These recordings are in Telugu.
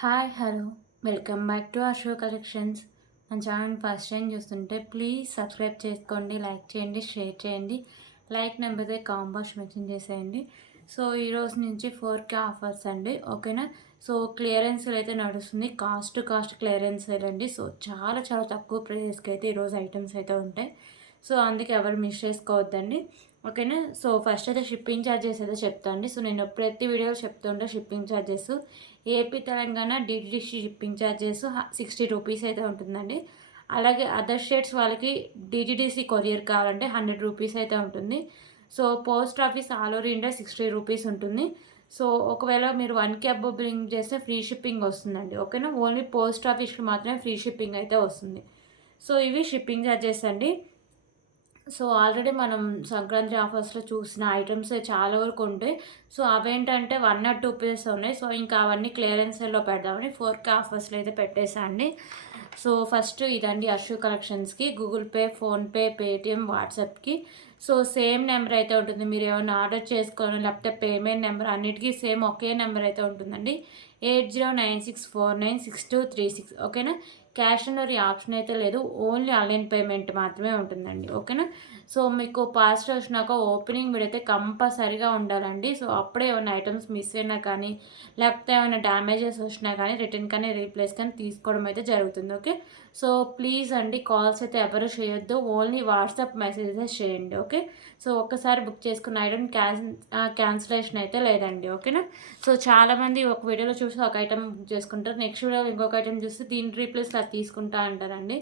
Hi hello welcome back to show collections. మన ఛానల్ ఫస్ట్ టైం చూస్తుంటే ప్లీజ్ సబ్స్క్రైబ్ చేసుకోండి, లైక్ చేయండి, షేర్ చేయండి. లైక్ నెంబర్ కాంబాక్స్ మెన్షన్ చేసేయండి. సో ఈరోజు నుంచి 4K ఆఫర్స్ అండి, ఓకేనా. సో క్లియరెన్స్ సేల్ అయితే నడుస్తుంది, కాస్ట్ క్లియరెన్స్ సేల్ అండి. సో చాలా చాలా తక్కువ ప్రైస్కి అయితే ఈరోజు ఐటమ్స్ అయితే ఉంటాయి. సో అందుకే ఎవరు మిస్ చేసుకోవద్దండి, ఓకేనా. సో ఫస్ట్ అయితే షిప్పింగ్ ఛార్జెస్ అయితే చెప్తా అండి. సో నేను ప్రతి వీడియో చెప్తుంటే shipping charges AP Telangana DTDC shipping charges 60 rupees అయితే ఉంటుందండి. అలాగే అదర్ స్టేట్స్ వాళ్ళకి డిటిడిసి కొరియర్ కావాలంటే 100 రూపీస్ అయితే ఉంటుంది. So post office all over India 60 rupees ఉంటుంది. సో ఒకవేళ మీరు 1K అబోవ్ బిల్లింగ్ చేస్తే ఫ్రీ షిప్పింగ్ వస్తుందండి, ఓకేనా. ఓన్లీ పోస్ట్ ఆఫీస్కి మాత్రమే ఫ్రీ షిప్పింగ్ అయితే వస్తుంది. సో ఇవి షిప్పింగ్ ఛార్జెస్ అండి. సో ఆల్రెడీ మనం సంక్రాంతి ఆఫర్స్లో చూసిన ఐటమ్స్ చాలా వరకు ఉంటాయి. సో అవేంటంటే 1 ఆర్ 2 పీసెస్ ఉన్నాయి. సో ఇంకా అవన్నీ క్లియరెన్స్లో పెడదామని 4K ఆఫర్స్లో అయితే పెట్టేసా అండి. సో ఫస్ట్ ఇదండి అషు కలెక్షన్స్కి గూగుల్ పే, ఫోన్పే, పేటిఎం, వాట్సాప్కి సో సేమ్ నెంబర్ అయితే ఉంటుంది. మీరు ఏమైనా ఆర్డర్ చేసుకోవాలి లేకపోతే పేమెంట్ నెంబర్ అన్నిటికీ సేమ్ ఒకే నెంబర్ అయితే ఉంటుందండి. 8096496236, ఓకేనా. క్యాష్ ఆన్ డెలివరీ ఆప్షన్ అయితే లేదు, ఓన్లీ ఆన్లైన్ పేమెంట్ మాత్రమే ఉంటుందండి, ఓకేనా. సో మీకు పార్సల్ వచ్చినాక ఓపెనింగ్ మీరైతే కంపల్సరీగా ఉండాలండి. సో అప్పుడే ఏమైనా ఐటమ్స్ మిస్ అయినా కానీ లేకపోతే ఏమైనా డ్యామేజెస్ వచ్చినా కానీ రిటర్న్ కానీ రీప్లేస్ కానీ తీసుకోవడం అయితే జరుగుతుంది, ఓకే. సో ప్లీజ్ అండి కాల్స్ అయితే ఎవరు చేయొద్దు, ఓన్లీ వాట్సాప్ మెసేజెస్ చేయండి, ఓకే. సో ఒక్కసారి బుక్ చేసుకున్న ఐటమ్ క్యాన్సిలేషన్ అయితే లేదండి, ఓకేనా. సో చాలామంది ఒక వీడియోలో చూసి ఒక ఐటమ్ బుక్ చేసుకుంటారు, నెక్స్ట్ వీడియోలో ఇంకొక ఐటమ్ చూస్తే దీని రీప్లేస్ అది తీసుకుంటా అంటారండి.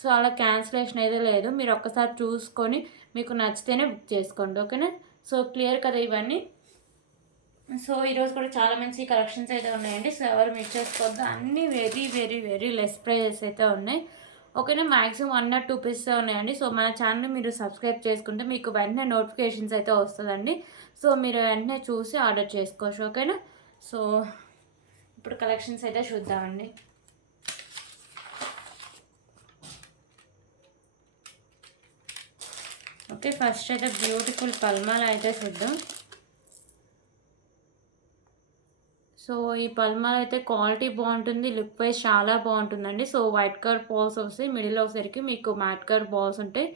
సో అలా క్యాన్సిలేషన్ అయితే లేదు, మీరు ఒక్కసారి చూసుకొని మీకు నచ్చితేనే బుక్ చేసుకోండి, ఓకేనా. సో క్లియర్ కదా ఇవన్నీ. సో ఈరోజు కూడా చాలా మంచి కలెక్షన్స్ అయితే ఉన్నాయండి. సో ఎవరు మిస్ చేసుకోవద్దు, అన్నీ very very very less prices అయితే ఉన్నాయి, ఓకేనా. మ్యాక్సిమం 1 ఆర్ 2 పీసెస్ ఉన్నాయండి. సో మన ఛానల్ మీరు సబ్స్క్రైబ్ చేసుకుంటే మీకు వెంటనే నోటిఫికేషన్స్ అయితే వస్తుందండి. సో మీరు వెంటనే చూసి ఆర్డర్ చేసుకోవచ్చు, ఓకేనా. సో ఇప్పుడు కలెక్షన్స్ అయితే చూద్దామండి. ఓకే, ఫస్ట్ అయితే బ్యూటిఫుల్ పల్మాల అయితే చూద్దాం. సో ఈ పల్మాల అయితే క్వాలిటీ బాగుంటుంది, లుక్ వైజ్ చాలా బాగుంటుందండి. సో వైట్ కలర్ బాల్స్ వస్తాయి, మిడిల్ వచ్చేసరికి మీకు మ్యాట్ కలర్ బాల్స్ ఉంటాయి.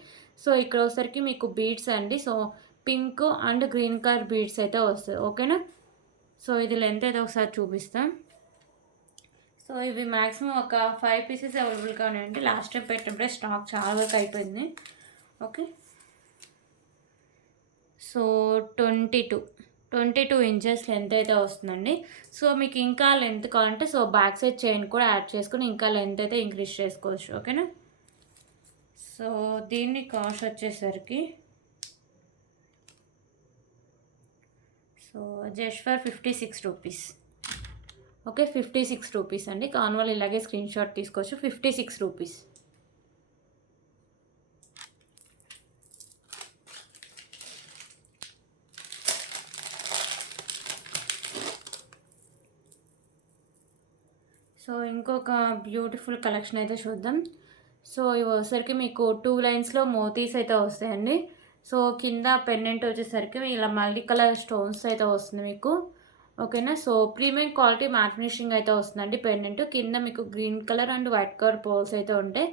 సో ఇక్కడ వచ్చేసరికి మీకు బీడ్స్ అండి. So pink and green colour beads అయితే వస్తాయి, ఓకేనా. సో ఇది లెంత్ అయితే ఒకసారి చూపిస్తాం. సో ఇవి మ్యాక్సిమం ఒక 5 పీసెస్ అవైలబుల్గా ఉన్నాయండి. లాస్ట్ టైం పెట్టినప్పుడే స్టాక్ చాలా వరకు అయిపోయింది, ఓకే. సో 22 ఇంచెస్ లెంత్ అయితే వస్తుందండి. సో మీకు ఇంకా లెంత్ కావాలంటే సో బ్యాక్ సైడ్ చైన్ కూడా యాడ్ చేసుకుని ఇంకా లెంత్ అయితే ఇంక్రీజ్ చేసుకోవచ్చు, ఓకేనా. సో దీన్ని కాస్ట్ వచ్చేసరికి so just for 56 rupees, okay. 56 rupees అండి. కాన్వాల్ ఇలాగే స్క్రీన్ షాట్ తీసుకోవచ్చు. 56 రూపీస్. సో ఇంకొక బ్యూటిఫుల్ కలెక్షన్ అయితే చూద్దాం. సో ఇవి వచ్చేసరికి మీకు 2 లైన్స్లో మోతీస్ అయితే వస్తాయండి. సో కింద పెండెంట్ వచ్చేసరికి ఇలా మల్టీ కలర్ స్టోన్స్ అయితే వస్తుంది మీకు, ఓకేనా. So premium quality mat finishing అయితే వస్తుందండి. పెండెంట్ కింద మీకు green colour and white colour పోల్స్ అయితే ఉంటాయి.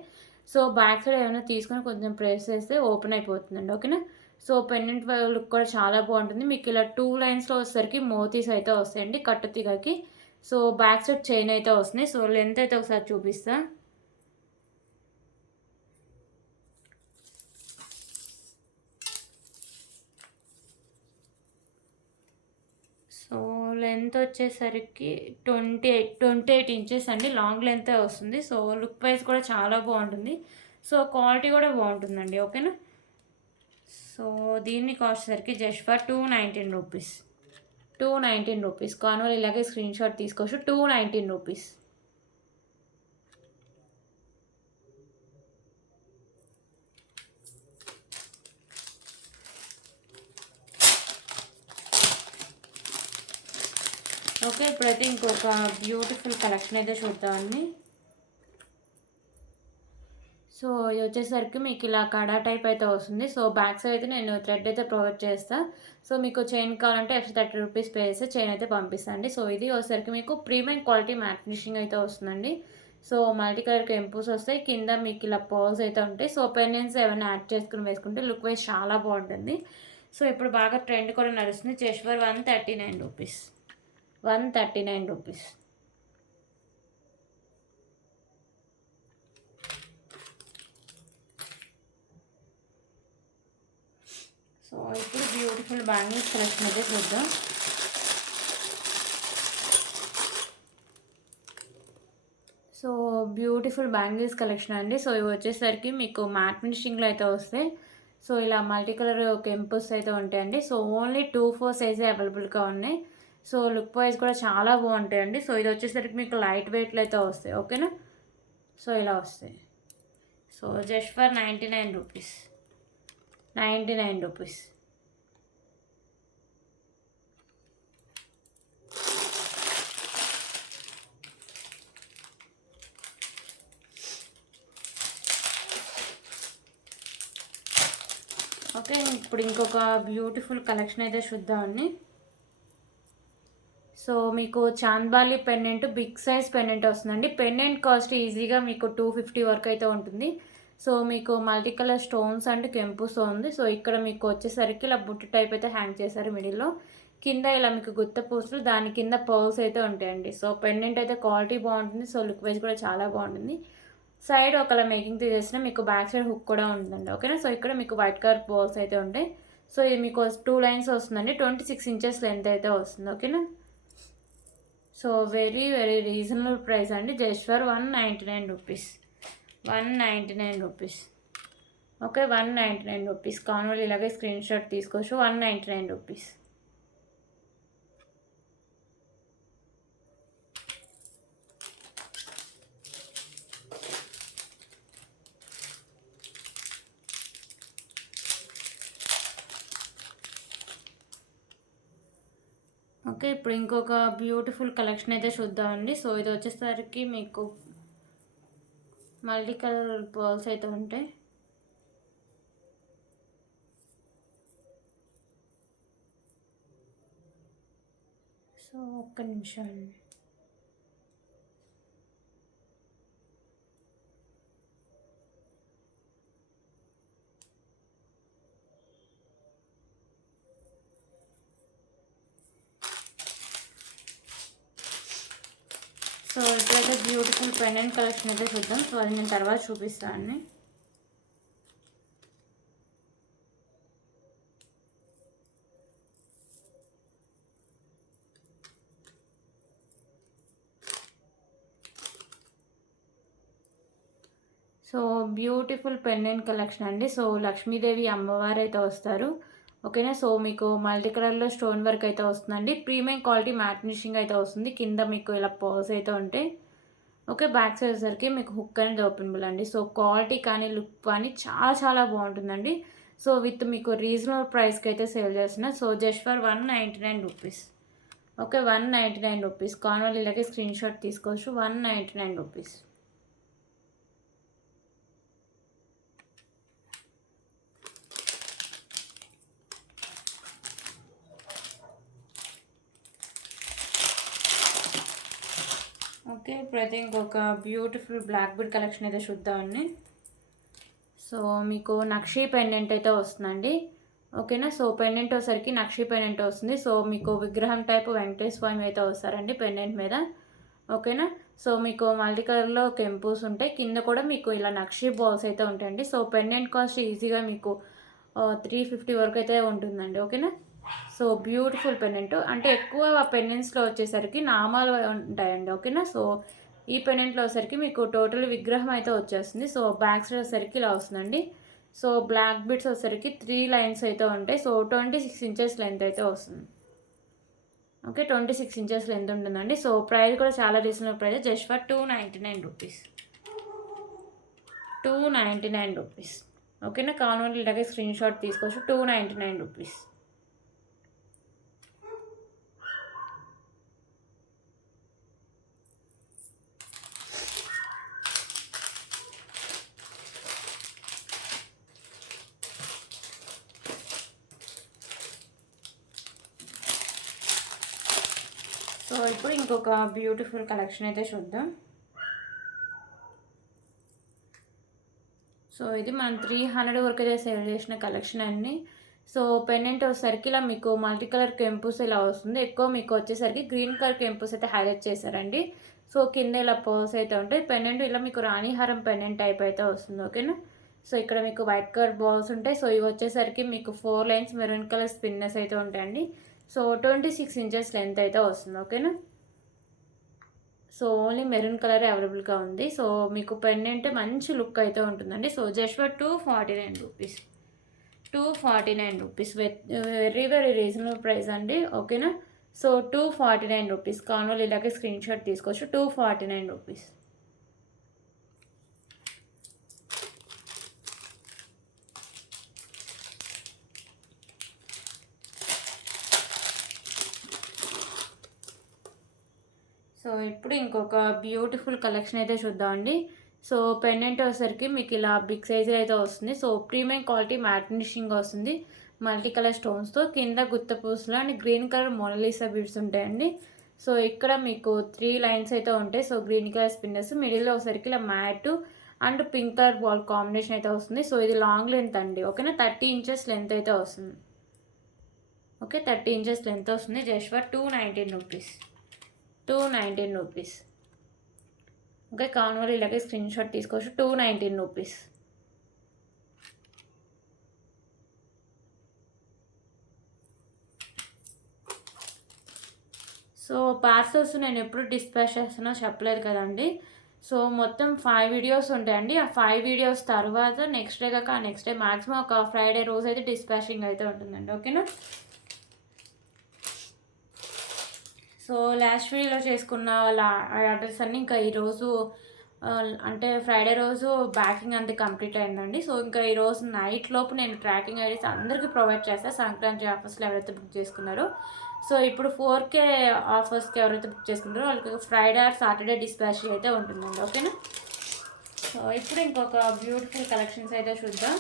సో బ్యాక్ సైడ్ ఏమైనా తీసుకొని కొంచెం ప్రెస్ చేస్తే ఓపెన్ అయిపోతుందండి, ఓకేనా. సో పెండెంట్ లుక్ కూడా చాలా బాగుంటుంది. మీకు ఇలా 2 లైన్స్లో వచ్చేసరికి మోతీస్ అయితే వస్తాయండి కట్టు తీగకి. సో బ్యాక్ సైడ్ చైన్ అయితే వస్తున్నాయి. సో లెంత్ అయితే ఒకసారి చూపిస్తా. సో లెంత్ వచ్చేసరికి 28 ఇంచెస్ అండి. లాంగ్ లెంత్ వస్తుంది. సో లుక్ వైజ్ కూడా చాలా బాగుంటుంది. సో క్వాలిటీ కూడా బాగుంటుందండి, ఓకేనా. సో దీన్ని కాస్ట్ సరికి జస్ట్ ఫర్ 219 రూపీస్. 219 రూపీస్. కాన్వాల్ ఇలాగే స్క్రీన్ షాట్ తీసుకోవచ్చు. 219 రూపీస్. ఓకే, ఇప్పుడైతే ఇంకొక బ్యూటిఫుల్ కలెక్షన్ అయితే చూద్దామండి. సో ఇది వచ్చేసరికి మీకు ఇలా కడా టైప్ అయితే వస్తుంది. సో బ్యాక్ సైడ్ అయితే నేను థ్రెడ్ అయితే ప్రొవైడ్ చేస్తా. సో మీకు చైన్ కావాలంటే ఎక్స్ట్రా 30 రూపీస్ పే చేస్తే చైన్ అయితే పంపిస్తాండి. సో ఇది వచ్చేసరికి మీకు ప్రీమియం క్వాలిటీ మ్యాట్ ఫినిషింగ్ అయితే వస్తుందండి. సో మల్టీ కలర్ కెంపుస్ వస్తాయి. కింద మీకు ఇలా పర్ల్స్ అయితే ఉంటాయి. సో పెండెంట్స్ ఏమైనా యాడ్ చేసుకుని వేసుకుంటే లుక్ వైజ్ చాలా బాగుంటుంది. సో ఇప్పుడు బాగా ట్రెండ్ కూడా నడుస్తుంది. Just for 139 rupees. 139 rupees. So ఇప్పుడు బ్యూటిఫుల్ బ్యాంగిల్స్ కలెక్షన్ అయితే చూద్దాం. సో బ్యూటిఫుల్ బ్యాంగిల్స్ కలెక్షన్ అండి. సో ఇవి వచ్చేసరికి మీకు మ్యాట్ ఫినిషింగ్లో అయితే వస్తాయి. సో ఇలా మల్టీ కలర్ కెంపుస్ అయితే ఉంటాయండి. సో ఓన్లీ 2-4 సైజే అవైలబుల్గా ఉన్నాయి. సో లుక్ వైజ్ కూడా చాలా బాగుంటాయండి. సో ఇది వచ్చేసరికి మీకు లైట్ వెయిట్లో అయితే వస్తాయి. ఓకేనా. సో ఇలా వస్తాయి. So just for 99 rupees. 99 rupees. Okay, ఇప్పుడు ఇంకొక బ్యూటిఫుల్ కలెక్షన్ అయితే చూద్దామండి. సో మీకు chandbali pendant big size pendant వస్తుందండి. పెండెంట్ కాస్ట్ ఈజీగా మీకు 250 వరకు అయితే ఉంటుంది. సో మీకు మల్టీ కలర్ స్టోన్స్ అండ్ కెంపుస్ ఉంది. సో ఇక్కడ మీకు వచ్చేసరికి ఇలా బుట్ట టైప్ అయితే హ్యాంగ్ చేశారు మిడిల్లో. కింద ఇలా మీకు గుత్త పూసలు, దాని కింద పర్ల్స్ అయితే ఉంటాయండి. సో పెండెంట్ అయితే క్వాలిటీ బాగుంటుంది. సో లుక్ వైజ్ కూడా చాలా బాగుంటుంది. సైడ్ ఒకలా మేకింగ్ తీసేసిన మీకు బ్యాక్ సైడ్ హుక్ కూడా ఉంటుందండి. ఓకేనా. సో ఇక్కడ మీకు వైట్ కలర్ బాల్స్ అయితే ఉంటాయి. సో ఇది మీకు 2 లైన్స్ వస్తుందండి. 26 ఇంచెస్ లెంత్ అయితే వస్తుంది. ఓకేనా. So very very reasonable price అండి. Just for 199 rupees. 199 rupees. Okay, 199 rupees. కావాలి ఇలాగే స్క్రీన్ షాట్ తీసుకోవచ్చు. 199 రూపీస్. ఓకే, ఇప్పుడు ఇంకొక బ్యూటిఫుల్ కలెక్షన్ అయితే చూద్దామండి. సో ఇది వచ్చేసరికి మీకు మల్టీ కలర్ బాల్స్ అయితే ఉంటాయి. సో ఒక్క నిమిషం అండి. సో ఇప్పుడైతే బ్యూటిఫుల్ పెండెంట్ కలెక్షన్ అయితే చూద్దాం. సో అది నేను తర్వాత చూపిస్తాను. సో బ్యూటిఫుల్ పెండెంట్ కలెక్షన్ అండి. సో లక్ష్మీదేవి అమ్మవారు అయితే వస్తారు. ఓకేనా. సో మీకు మల్టీ కలర్లో స్టోన్ వర్క్ అయితే వస్తుందండి. ప్రీమియం క్వాలిటీ మ్యాట్ ఫినిషింగ్ అయితే వస్తుంది. కింద మీకు ఇలా పర్ల్స్ అయితే ఉంటాయి. ఓకే, బ్యాక్ సైడ్ వచ్చేసరికి మీకు హుక్ అనేది ఓపెనబుల్ అండి. సో క్వాలిటీ కానీ లుక్ కానీ చాలా చాలా బాగుంటుందండి. సో విత్ మీకు రీజనబుల్ ప్రైస్కి అయితే సేల్ చేస్తున్నా. So just for 199 rupees. Okay, 199 rupees. కాన్వాలి ఇలాగే స్క్రీన్ షాట్ తీసుకోవచ్చు. 199 రూపీస్. ఓకే, ఇప్పుడైతే ఇంకొక బ్యూటిఫుల్ బ్లాక్ బీడ్ కలెక్షన్ అయితే చూద్దామండి. సో మీకు నక్షీ పెండెంట్ అయితే వస్తుందండి. ఓకేనా. సో పెండెంట్ వచ్చేసరికి నక్షీ పెండెంట్ వస్తుంది. సో మీకు విగ్రహం టైప్ వెంకటేశ్వర స్వామి అయితే వస్తారండి పెండెంట్ మీద. ఓకేనా. సో మీకు మల్టీ కలర్లో కెంపుస్ ఉంటాయి. కింద కూడా మీకు ఇలా నక్షీ బాల్స్ అయితే ఉంటాయండి. సో పెండెంట్ కాస్ట్ ఈజీగా మీకు 350 వరకు అయితే ఉంటుందండి. ఓకేనా. సో బ్యూటిఫుల్ పెండెంట్ అంటే ఎక్కువ పెండెంట్స్లో వచ్చేసరికి నామాలు ఉంటాయండి. ఓకేనా. సో ఈ పెండెంట్లో వచ్చేసరికి మీకు టోటల్ విగ్రహం అయితే వచ్చేస్తుంది. సో బ్యాక్ సైడ్ వచ్చేసరికి ఇలా వస్తుందండి. సో బ్లాక్ బిట్స్ వచ్చేసరికి 3 లైన్స్ అయితే ఉంటాయి. సో 26 ఇంచెస్ లెంత్ అయితే వస్తుంది. ఓకే, 26 ఇంచెస్ లెంత్ ఉంటుందండి. సో ప్రైస్ కూడా చాలా reasonable price. Just for 299 rupees. 299 rupees. ఓకేనా. కావాలంటే ఇలాగే స్క్రీన్ షాట్ తీసుకోవచ్చు. 299 రూపీస్. ఇప్పుడు ఇంకొక బ్యూటిఫుల్ కలెక్షన్ అయితే చూద్దాం. సో ఇది మనం 300 వరకు అయితే సేల్ చేసిన కలెక్షన్ అండి. సో పెండెంట్ వచ్చేసరికి ఇలా మీకు మల్టీ కలర్ కెంపుస్ ఇలా వస్తుంది. ఎక్కువ మీకు వచ్చేసరికి గ్రీన్ కలర్ కెంపుస్ అయితే హైలైట్ చేశారండి. సో కింద ఇలా పర్ల్స్ అయితే ఉంటాయి. పెండెంట్ ఇలా మీకు రాణిహారం పెండెంట్ టైప్ అయితే వస్తుంది. ఓకేనా. సో ఇక్కడ మీకు వైట్ కలర్ బాల్స్ ఉంటాయి. సో ఇవి వచ్చేసరికి మీకు 4 లైన్స్ మెరూన్ కలర్ స్పిన్నర్స్ అయితే ఉంటాయండి. సో 26 ఇంచెస్ లెంత్ అయితే వస్తుంది. ఓకేనా. సో ఓన్లీ మెరూన్ కలర్ అవైలబుల్గా ఉంది. సో మీకు పెండెంట్ మంచి లుక్ అయితే ఉంటుందండి. So just for 249 rupees, 249 rupees, very very reasonable price అండి. ఓకేనా. So 249 rupees. కాన్వాల్ ఇలాగే స్క్రీన్ షాట్ తీసుకోవచ్చు. 249 రూపీస్. సో ఇప్పుడు ఇంకొక బ్యూటిఫుల్ కలెక్షన్ అయితే చూద్దామండి. సో పెండెంట్ వచ్చేసరికి మీకు ఇలా బిగ్ సైజ్ అయితే వస్తుంది. So premium quality mat finishing వస్తుంది. మల్టీ కలర్ స్టోన్స్తో కింద గుత్త పూసలు and green colour Mona Lisa beads ఉంటాయండి. సో ఇక్కడ మీకు 3 లైన్స్ అయితే ఉంటాయి. సో గ్రీన్ కలర్ స్పిన్నర్స్, మిడిల్లో ఒకసారికి ఇలా matte and pink colour ball combination అయితే వస్తుంది. సో ఇది లాంగ్ లెంత్ అండి. ఓకేనా. 30 ఇంచెస్ లెంత్ అయితే వస్తుంది. ఓకే, 30 ఇంచెస్ లెంత్ వస్తుంది. Just for 219 rupees, 219 rupees. Okay, కాన్వాల్ ఇలాగే స్క్రీన్ షాట్ తీసుకోవచ్చు. 219 రూపీస్. సో పార్సల్స్ నేను ఎప్పుడు డిస్పాచ్ చేస్తున్నా చెప్పలేదు కదండి. సో మొత్తం 5 వీడియోస్ ఉంటాయండి. ఆ 5 వీడియోస్ తర్వాత నెక్స్ట్ డే కాక నెక్స్ట్ డే మ్యాక్సిమం ఒక ఫ్రైడే రోజు అయితే డిస్పాచింగ్ అయితే ఉంటుందండి. ఓకేనా. సో లాస్ట్ వీడియోలో చేసుకున్న వాళ్ళ ఆర్డర్స్ అన్నీ ఇంకా ఈరోజు అంటే ఫ్రైడే రోజు బ్యాకింగ్ అంతా కంప్లీట్ అయిందండి. సో ఇంకా ఈరోజు నైట్ లోపు నేను ట్రాకింగ్ ఐడీస్ అందరికీ ప్రొవైడ్ చేస్తాను. సంక్రాంతి ఆఫర్స్లో ఎవరైతే బుక్ చేసుకున్నారో, సో ఇప్పుడు 4K ఆఫర్స్కి ఎవరైతే బుక్ చేసుకుంటారో వాళ్ళకి ఫ్రైడే ఆర్ సాటర్డే డిస్పాచ్ అయితే ఉంటుందండి. ఓకేనా. సో ఇప్పుడు ఇంకొక బ్యూటిఫుల్ కలెక్షన్స్ అయితే చూద్దాం.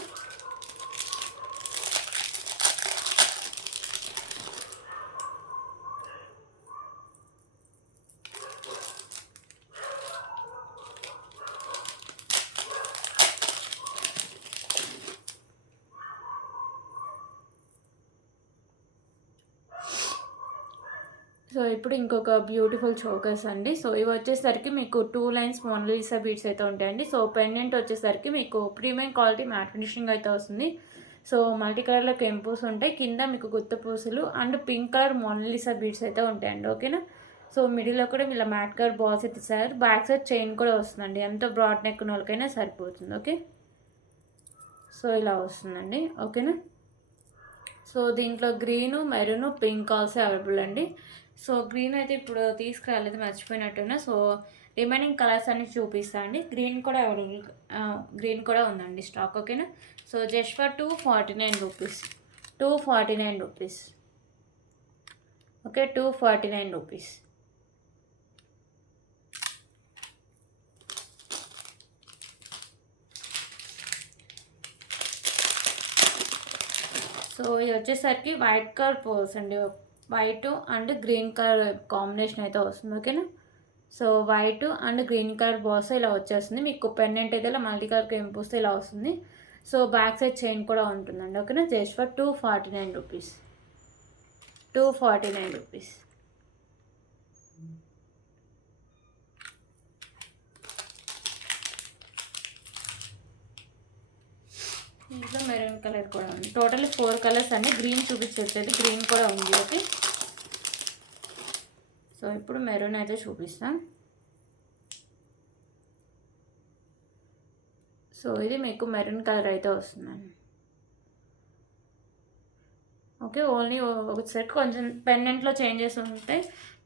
సో ఇప్పుడు ఇంకొక బ్యూటిఫుల్ చోకర్స్ అండి. సో ఇవి వచ్చేసరికి మీకు 2 లైన్స్ మోనాలిసా బీడ్స్ అయితే ఉంటాయండి. సో పెండెంట్ వచ్చేసరికి మీకు ప్రీమియం క్వాలిటీ మ్యాట్ ఫినిషింగ్ అయితే వస్తుంది. సో మల్టీ కలర్లో కెంపూస్ ఉంటాయి. కింద మీకు గుత్త పూసలు and pink colour Mona Lisa beads అయితే ఉంటాయండి. ఓకేనా. సో మిడిల్లో కూడా ఇలా మ్యాట్ కలర్ బాల్స్ అయితే ఇచ్చారు. బ్యాక్ సైడ్ చైన్ కూడా వస్తుందండి. ఎంత బ్రాడ్ నెక్ ఉన్న వాళ్ళకైనా సరిపోతుంది. ఓకే, సో ఇలా వస్తుందండి. ఓకేనా. సో దీంట్లో green, maroon, pink also available అండి. సో గ్రీన్ అయితే ఇప్పుడు తీసుకురాలేదు, మర్చిపోయినట్టున్నా. సో రిమైనింగ్ కలర్స్ అన్ని చూపిస్తా అండి. గ్రీన్ కూడా అవైలబుల్, గ్రీన్ కూడా ఉందండి స్టాక్. ఓకేనా. So just for 249 rupees, 249 rupees. Okay, 249 rupees. So ఇది వచ్చేసరికి వైట్ కలర్ పోల్స్ అండి. White and green colour combination అయితే వస్తుంది. ఓకేనా. So white and green colour balls ఇలా వచ్చేస్తుంది. మీకు పెండెంట్ అయితే ఇలా మల్టీ కలర్ కెంపూస్ ఇలా వస్తుంది. సో బ్యాక్ సైడ్ చైన్ కూడా ఉంటుందండి. ఓకేనా. Just for 249 rupees, 249 rupees. ఇంట్లో మెరూన్ కలర్ కూడా ఉంది. టోటల్ 4 కలర్స్ అన్ని. గ్రీన్ చూపించట్లేదు, గ్రీన్ కూడా ఉంది. ఓకే. సో ఇప్పుడు మెరూన్ అయితే చూపిస్తాం. సో ఇది మీకు మెరూన్ కలర్ అయితే వస్తుందండి. ఓకే, ఓన్లీ ఒక సెట్ కొంచెం పెండెంట్లో చేంజెస్ ఉంటాయి.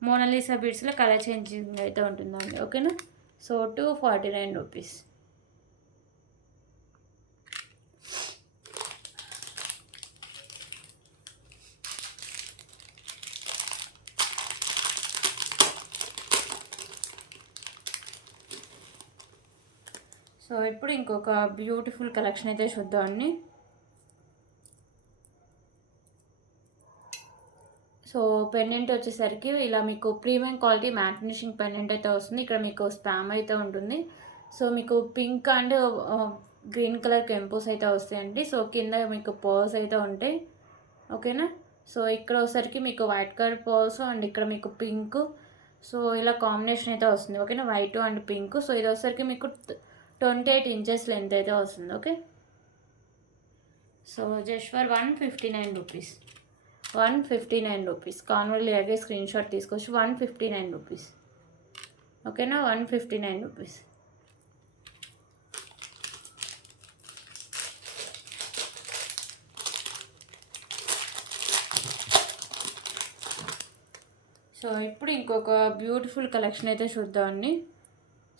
మోనాలిసా బీడ్స్లో కలర్ చేంజింగ్ అయితే ఉంటుందండి. ఓకేనా. So 249 rupees. సో ఇప్పుడు ఇంకొక బ్యూటిఫుల్ కలెక్షన్ అయితే చూద్దామండి. సో పెండెంట్ వచ్చేసరికి ఇలా మీకు premium quality mat finishing pendant అయితే వస్తుంది. ఇక్కడ మీకు స్పామ్ అయితే ఉంటుంది. సో మీకు పింక్ అండ్ గ్రీన్ కలర్ కెంపోస్ అయితే వస్తాయండి. సో కింద మీకు పర్ల్స్ అయితే ఉంటాయి. ఓకేనా. సో ఇక్కడ వచ్చేసరికి మీకు వైట్ కలర్ పర్ల్స్ అండ్ ఇక్కడ మీకు పింక్, సో ఇలా కాంబినేషన్ అయితే వస్తుంది. ఓకేనా, వైట్ అండ్ పింక్. సో ఇది వచ్చేసరికి మీకు 28 ఇంచెస్ లెంత్ అయితే వస్తుంది. Okay. So just for 159 rupees. 159 rupees. కాన్వర్లీ అయితే స్క్రీన్ షాట్ తీసుకోవచ్చు. 159 రూపీస్. ఓకేనా, 159 రూపీస్. సో ఇప్పుడు ఇంకొక బ్యూటిఫుల్ కలెక్షన్ అయితే చూద్దామండి.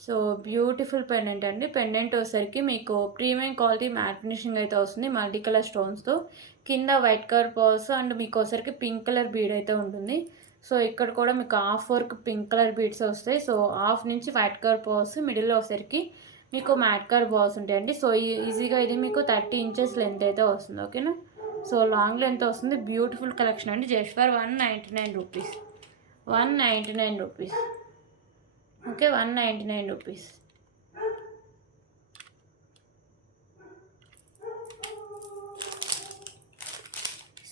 సో బ్యూటిఫుల్ పెండెంట్ అండి. పెండెంట్ వచ్చేసరికి మీకు ప్రీమియం క్వాలిటీ మ్యాట్ ఫినిషింగ్ అయితే వస్తుంది మల్టీ కలర్ స్టోన్స్తో. కింద వైట్ కలర్ పర్ల్స్ అండ్ మీకు వచ్చేసరికి పింక్ కలర్ బీడ్ అయితే ఉంటుంది. సో ఇక్కడ కూడా మీకు half work pink colour beads వస్తాయి. సో హాఫ్ నుంచి వైట్ కలర్ పర్ల్స్, మిడిల్లో వచ్చేసరికి మీకు మ్యాట్ కలర్ బాల్స్ ఉంటాయండి. సో ఈజీగా ఇది మీకు 30 ఇంచెస్ లెంత్ అయితే వస్తుంది. ఓకేనా. సో లాంగ్ లెంత్ వస్తుంది. బ్యూటిఫుల్ కలెక్షన్ అండి. Just for 199 rupees. 199 rupees. Okay, 199 rupees.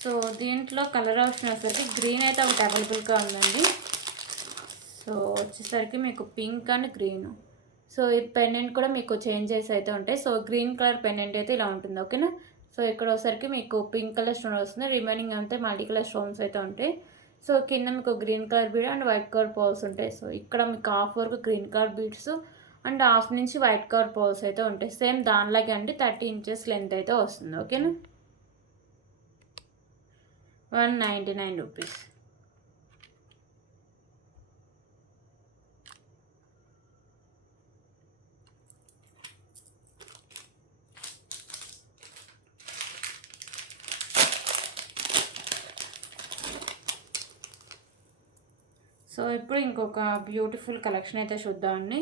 So దీంట్లో కలర్ ఆప్షన్ వచ్చేసరికి గ్రీన్ అయితే ఒకటి అవైలబుల్గా ఉందండి. సో వచ్చేసరికి మీకు పింక్ అండ్ గ్రీన్. సో ఈ పెండెంట్ కూడా మీకు చేంజెస్ అయితే ఉంటాయి. సో గ్రీన్ కలర్ పెండెంట్ అయితే ఇలా ఉంటుంది. ఓకేనా. సో ఇక్కడ వచ్చేసరికి మీకు పింక్ కలర్ స్టోన్ వస్తుంది. రిమైనింగ్ అంతే మల్టీ కలర్ స్టోన్స్ అయితే ఉంటాయి. సో కింద మీకు green colour bead and white colour pearls ఉంటాయి. సో ఇక్కడ మీకు హాఫ్ వరకు green colour beads and half నుంచి వైట్ కలర్ పర్ల్స్ అయితే ఉంటాయి. సేమ్ దానిలాగే అండి 30 ఇంచెస్ లెంత్ అయితే వస్తుంది. ఓకేనా. 199 రూపీస్. సో ఇప్పుడు ఇంకొక బ్యూటిఫుల్ కలెక్షన్ అయితే చూద్దామండి.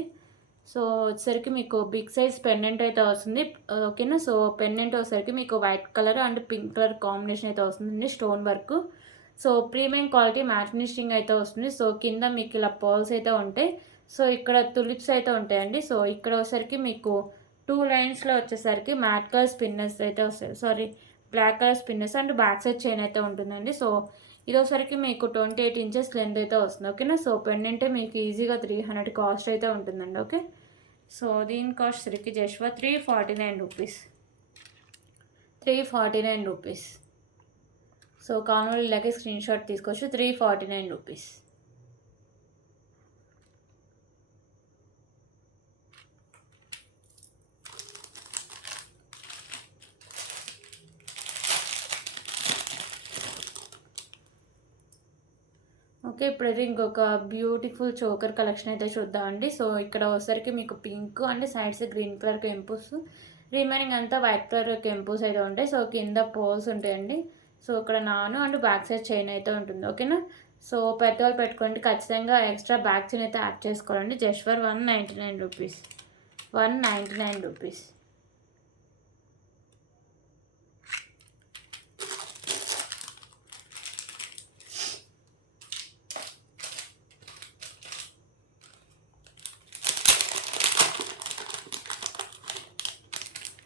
సో వచ్చేసరికి మీకు బిగ్ సైజ్ పెండెంట్ అయితే వస్తుంది. ఓకేనా. సో పెండెంట్ వచ్చేసరికి మీకు white colour and pink colour combination అయితే వస్తుందండి, stone work. So premium quality mat finishing అయితే వస్తుంది. సో కింద మీకు ఇలా పర్ల్స్ అయితే ఉంటాయి. సో ఇక్కడ తులిప్స్ అయితే ఉంటాయండి. సో ఇక్కడ వచ్చేసరికి మీకు 2 లైన్స్లో వచ్చేసరికి మ్యాట్ కలర్ స్పిన్నర్స్ అయితే వస్తాయి. Sorry, black colour spinners and back side chain అయితే ఉంటుందండి. సో ఇది వచ్చరికి మీకు 28 ఇంచెస్ లెంత్ అయితే వస్తుంది. ఓకేనా. సో పెండెంట్ మీకు ఈజీగా 300 కాస్ట్ అయితే ఉంటుందండి. ఓకే. సో దీని కాస్ట్ సరికి జస్ట్ 349 రూపీస్. 349 రూపీస్. సో కాన్వర్ల్ ఇలాగే స్క్రీన్ షాట్ తీసుకోవచ్చు. 349 రూపీస్. ఓకే, ఇప్పుడైతే ఇంకొక బ్యూటిఫుల్ చోకర్ కలెక్షన్ అయితే చూద్దామండి. సో ఇక్కడ వచ్చరికి మీకు pink and sides green colour కెంపుస్, రిమైనింగ్ అంతా వైట్ కలర్ కెంపుస్ అయితే ఉంటాయి. సో కింద పోల్స్ ఉంటాయండి. సో ఇక్కడ నాను అండ్ బ్యాక్ సైడ్ చైన్ అయితే ఉంటుంది. ఓకేనా. సో పెద్దవాళ్ళు పెట్టుకోండి, ఖచ్చితంగా ఎక్స్ట్రా బ్యాక్ చైన్ అయితే యాడ్ చేసుకోవాలండి. Just for 199 rupees. 199 rupees.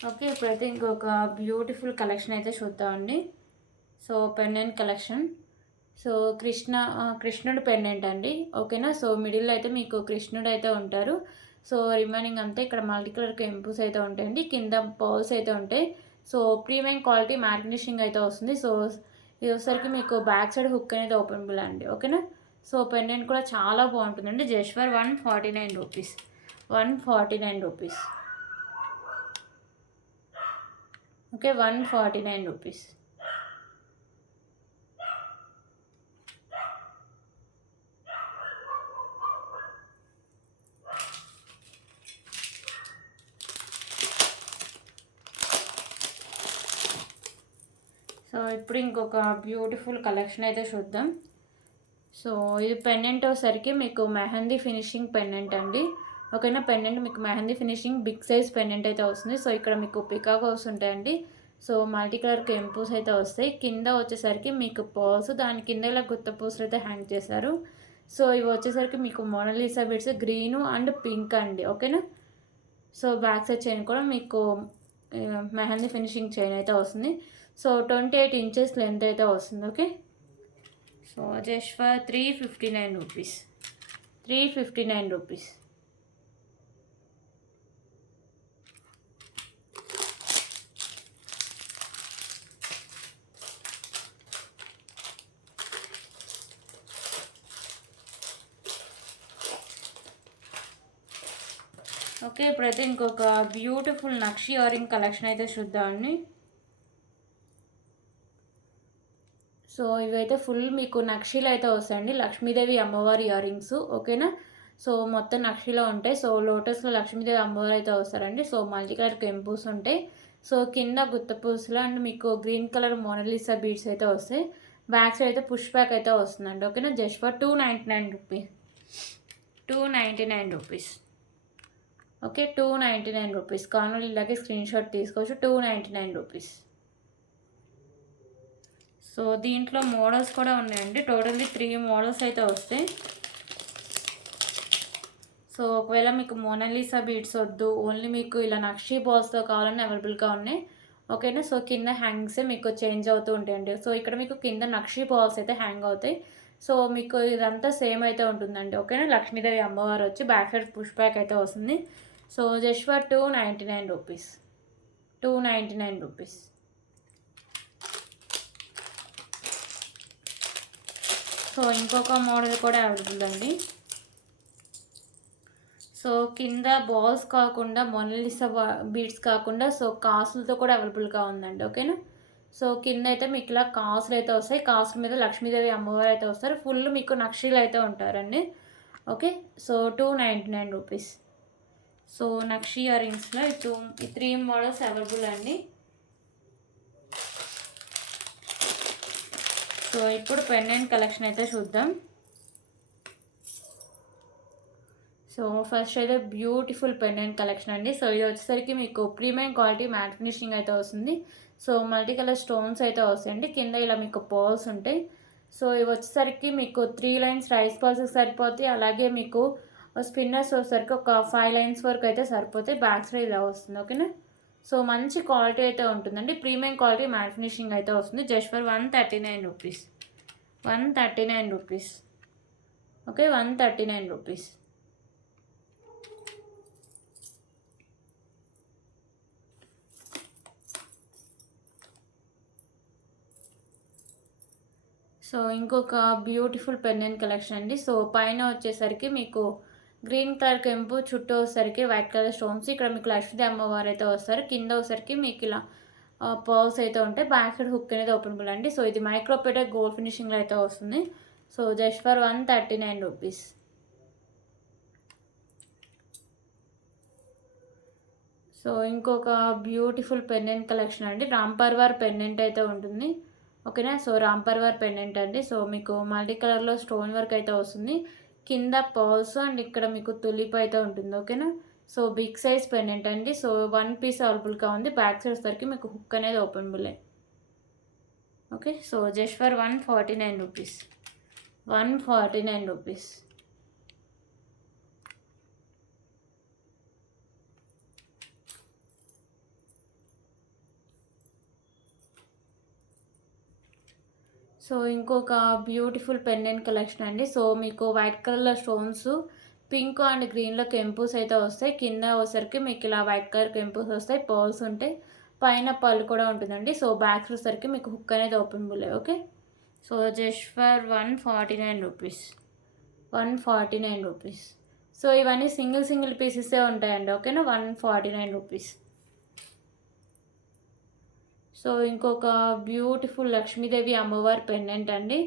Okay, ఇప్పుడైతే ఇంకొక బ్యూటిఫుల్ కలెక్షన్ అయితే చూద్దామండి. So pendant collection. సో కృష్ణుడు పెండెంట్ అండి. ఓకేనా. సో మిడిల్లో అయితే మీకు కృష్ణుడు అయితే ఉంటారు. సో రిమైనింగ్ అంతా ఇక్కడ మల్టీ కలర్ కెంపుస్ అయితే ఉంటాయండి. కింద పర్ల్స్ అయితే ఉంటాయి. So premium quality mat finishing అయితే వస్తుంది. సో ఇది వచ్చరికి మీకు బ్యాక్ సైడ్ హుక్ అనేది ఓపెనబుల్ అండి. ఓకేనా. సో పెండెంట్ కూడా చాలా బాగుంటుందండి. Just for 149 rupees. 149 rupees. Okay, 149 rupees. So ఇప్పుడు ఇంకొక బ్యూటిఫుల్ కలెక్షన్ అయితే చూద్దాం. సో ఇది పెండెంట్ వచ్చేసరికి మీకు మెహందీ ఫినిషింగ్ పెండెంట్ అండి. ఓకేనా. పెండెంట్ మీకు mehndi finishing big size pendant అయితే వస్తుంది. సో ఇక్కడ మీకు పికాకోస్ ఉంటాయండి. సో మల్టీ కలర్ కెంపూస్ అయితే వస్తాయి. కింద వచ్చేసరికి మీకు పర్ల్స్, దాని కింద ఇలా గుత్త పూసలు అయితే హ్యాంగ్ చేశారు. సో ఇవి వచ్చేసరికి మీకు Mona Lisa beads green and pink అండి. ఓకేనా. సో బ్యాక్ సైడ్ చైన్ కూడా మీకు మెహందీ ఫినిషింగ్ చైన్ అయితే వస్తుంది. సో 28 ఇంచెస్ లెంత్ అయితే వస్తుంది. Okay. So just for 359 rupees. 359 rupees. Okay. ఇప్పుడైతే ఇంకొక బ్యూటిఫుల్ నక్షి ఇయరింగ్ కలెక్షన్ అయితే చూద్దామండి. సో ఇవైతే ఫుల్ మీకు నక్షీలు అయితే వస్తాయండి. లక్ష్మీదేవి అమ్మవారి ఇయరింగ్స్. ఓకేనా. సో మొత్తం నక్షీలో ఉంటాయి. సో లోటస్లో లక్ష్మీదేవి అమ్మవారు అయితే వస్తారండి. సో మల్టీ కలర్ కెంపూస్ ఉంటాయి. సో కింద గుత్త పూసలు అండ్ మీకు గ్రీన్ కలర్ మోనాలిసా బీడ్స్ అయితే వస్తాయి. బ్యాక్ సైడ్ అయితే పుష్ బ్యాక్ అయితే వస్తుందండి. ఓకేనా. Just for 299 rupees. 299 rupees. Okay. 299 rupees. కానులు ఇలాగే స్క్రీన్ షాట్ తీసుకోవచ్చు. 299 రూపీస్. సో దీంట్లో మోడల్స్ కూడా ఉన్నాయండి. టోటల్లీ 3 మోడల్స్ అయితే వస్తాయి. సో ఒకవేళ మీకు మోనాలిసా బీడ్స్ వద్దు, ఓన్లీ మీకు ఇలా నక్షీ బాల్స్తో కావాలని అవైలబుల్గా ఉన్నాయి. ఓకేనా. సో కింద హ్యాంగ్సే మీకు చేంజ్ అవుతూ ఉంటాయండి. సో ఇక్కడ మీకు కింద నక్షీ బాల్స్ అయితే హ్యాంగ్ అవుతాయి. సో మీకు ఇదంతా సేమ్ అయితే ఉంటుందండి. ఓకేనా. లక్ష్మీదేవి అమ్మవారు వచ్చి బ్యాక్ సైడ్ పుష్ బ్యాక్ అయితే వస్తుంది. So just for 299 rupees. 299 rupees. So ఇంకొక మోడల్ కూడా అవైలబుల్ అండి. సో కింద బాల్స్ కాకుండా మోనాలిసా బీడ్స్ కాకుండా సో కాసులతో కూడా అవైలబుల్గా ఉందండి. ఓకేనా. సో కింద అయితే మీకు ఇలా కాసులు అయితే వస్తాయి. కాసుల మీద లక్ష్మీదేవి అమ్మవారు అయితే వస్తారు. ఫుల్ మీకు నక్షీలు అయితే ఉంటారండి. ఓకే. So 299 rupees. సో నక్షి ఇయరింగ్స్లో ఈ 3 మోడల్స్ అవైలబుల్ అండి. సో ఇప్పుడు పెండెంట్ కలెక్షన్ అయితే చూద్దాం. సో ఫస్ట్ అయితే బ్యూటిఫుల్ పెండెంట్ కలెక్షన్ అండి. సో ఇది వచ్చేసరికి మీకు ప్రీమియం క్వాలిటీ మ్యాట్ ఫినిషింగ్ అయితే వస్తుంది. సో మల్టీ కలర్ స్టోన్స్ అయితే వస్తాయండి. కింద ఇలా మీకు పర్ల్స్ ఉంటాయి. సో ఇవి వచ్చేసరికి మీకు 3 లైన్స్ రైస్ పర్ల్స్కి సరిపోతాయి. అలాగే మీకు స్పిన్నర్స్ వచ్చేసరికి ఒక 5 లైన్స్ వరకు అయితే సరిపోతాయి. బ్యాక్ సైడ్ ఇలా వస్తుంది. ఓకేనా. సో మంచి క్వాలిటీ అయితే ఉంటుందండి. ప్రీమియం క్వాలిటీ మ్యాట్ ఫినిషింగ్ అయితే వస్తుంది. Just for 139 rupees. 139 rupees. Okay. 139 rupees. So ఇంకొక బ్యూటిఫుల్ పెండెంట్ కలెక్షన్ అండి. సో పైన వచ్చేసరికి మీకు గ్రీన్ కలర్ కెంపు, చుట్టూ వచ్చేసరికి వైట్ కలర్ స్టోన్స్. ఇక్కడ మీకు లక్ష్మీ అమ్మవారు అయితే వస్తారు. కింద వచ్చేసరికి మీకు ఇలా పర్ల్స్ అయితే ఉంటాయి. బ్యాక్ సైడ్ హుక్ అనేది ఓపెనబుల్ అండి. సో ఇది మైక్రోపేట గోల్డ్ ఫినిషింగ్లో అయితే వస్తుంది. So just for 139 rupees. So ఇంకొక బ్యూటిఫుల్ పెండెంట్ కలెక్షన్ అండి. రామ్ పర్వార్ పెండెంట్ అయితే ఉంటుంది. ఓకేనా. సో రామ్ పర్వార్ పెండెంట్ అండి. సో మీకు మల్టీ కలర్లో స్టోన్ వర్క్ అయితే వస్తుంది. కింద పర్ల్స్ అండ్ ఇక్కడ మీకు తులిప్ అయితే ఉంటుంది. ఓకేనా. సో బిగ్ సైజ్ పెండెంట్ అండి. సో 1 పీస్ అవైలబుల్గా ఉంది. బ్యాక్ సైడ్ వచ్చేసరికి మీకు హుక్ అనేది openable. Okay. So just for 149 rupees. 149 rupees. So ఇంకొక బ్యూటిఫుల్ పెండెంట్ కలెక్షన్ అండి. సో మీకు వైట్ కలర్లో స్టోన్స్, పింక్ అండ్ గ్రీన్లో కెంపూస్ అయితే వస్తాయి. కింద వచ్చేసరికి మీకు ఇలా వైట్ కలర్ కెంపూస్ వస్తాయి. పర్ల్స్ ఉంటాయి. పైన పళ్ళు కూడా ఉంటుందండి. సో బ్యాక్ వచ్చేసరికి మీకు హుక్ అనేది openable. Okay. So just for 149 rupees. 149 rupees. So ఇవన్నీ సింగిల్ పీసెసే ఉంటాయండి. ఓకేనా. 149 రూపీస్. సో ఇంకొక బ్యూటిఫుల్ లక్ష్మీదేవి అమ్మవారి పెండెంట్ అండి.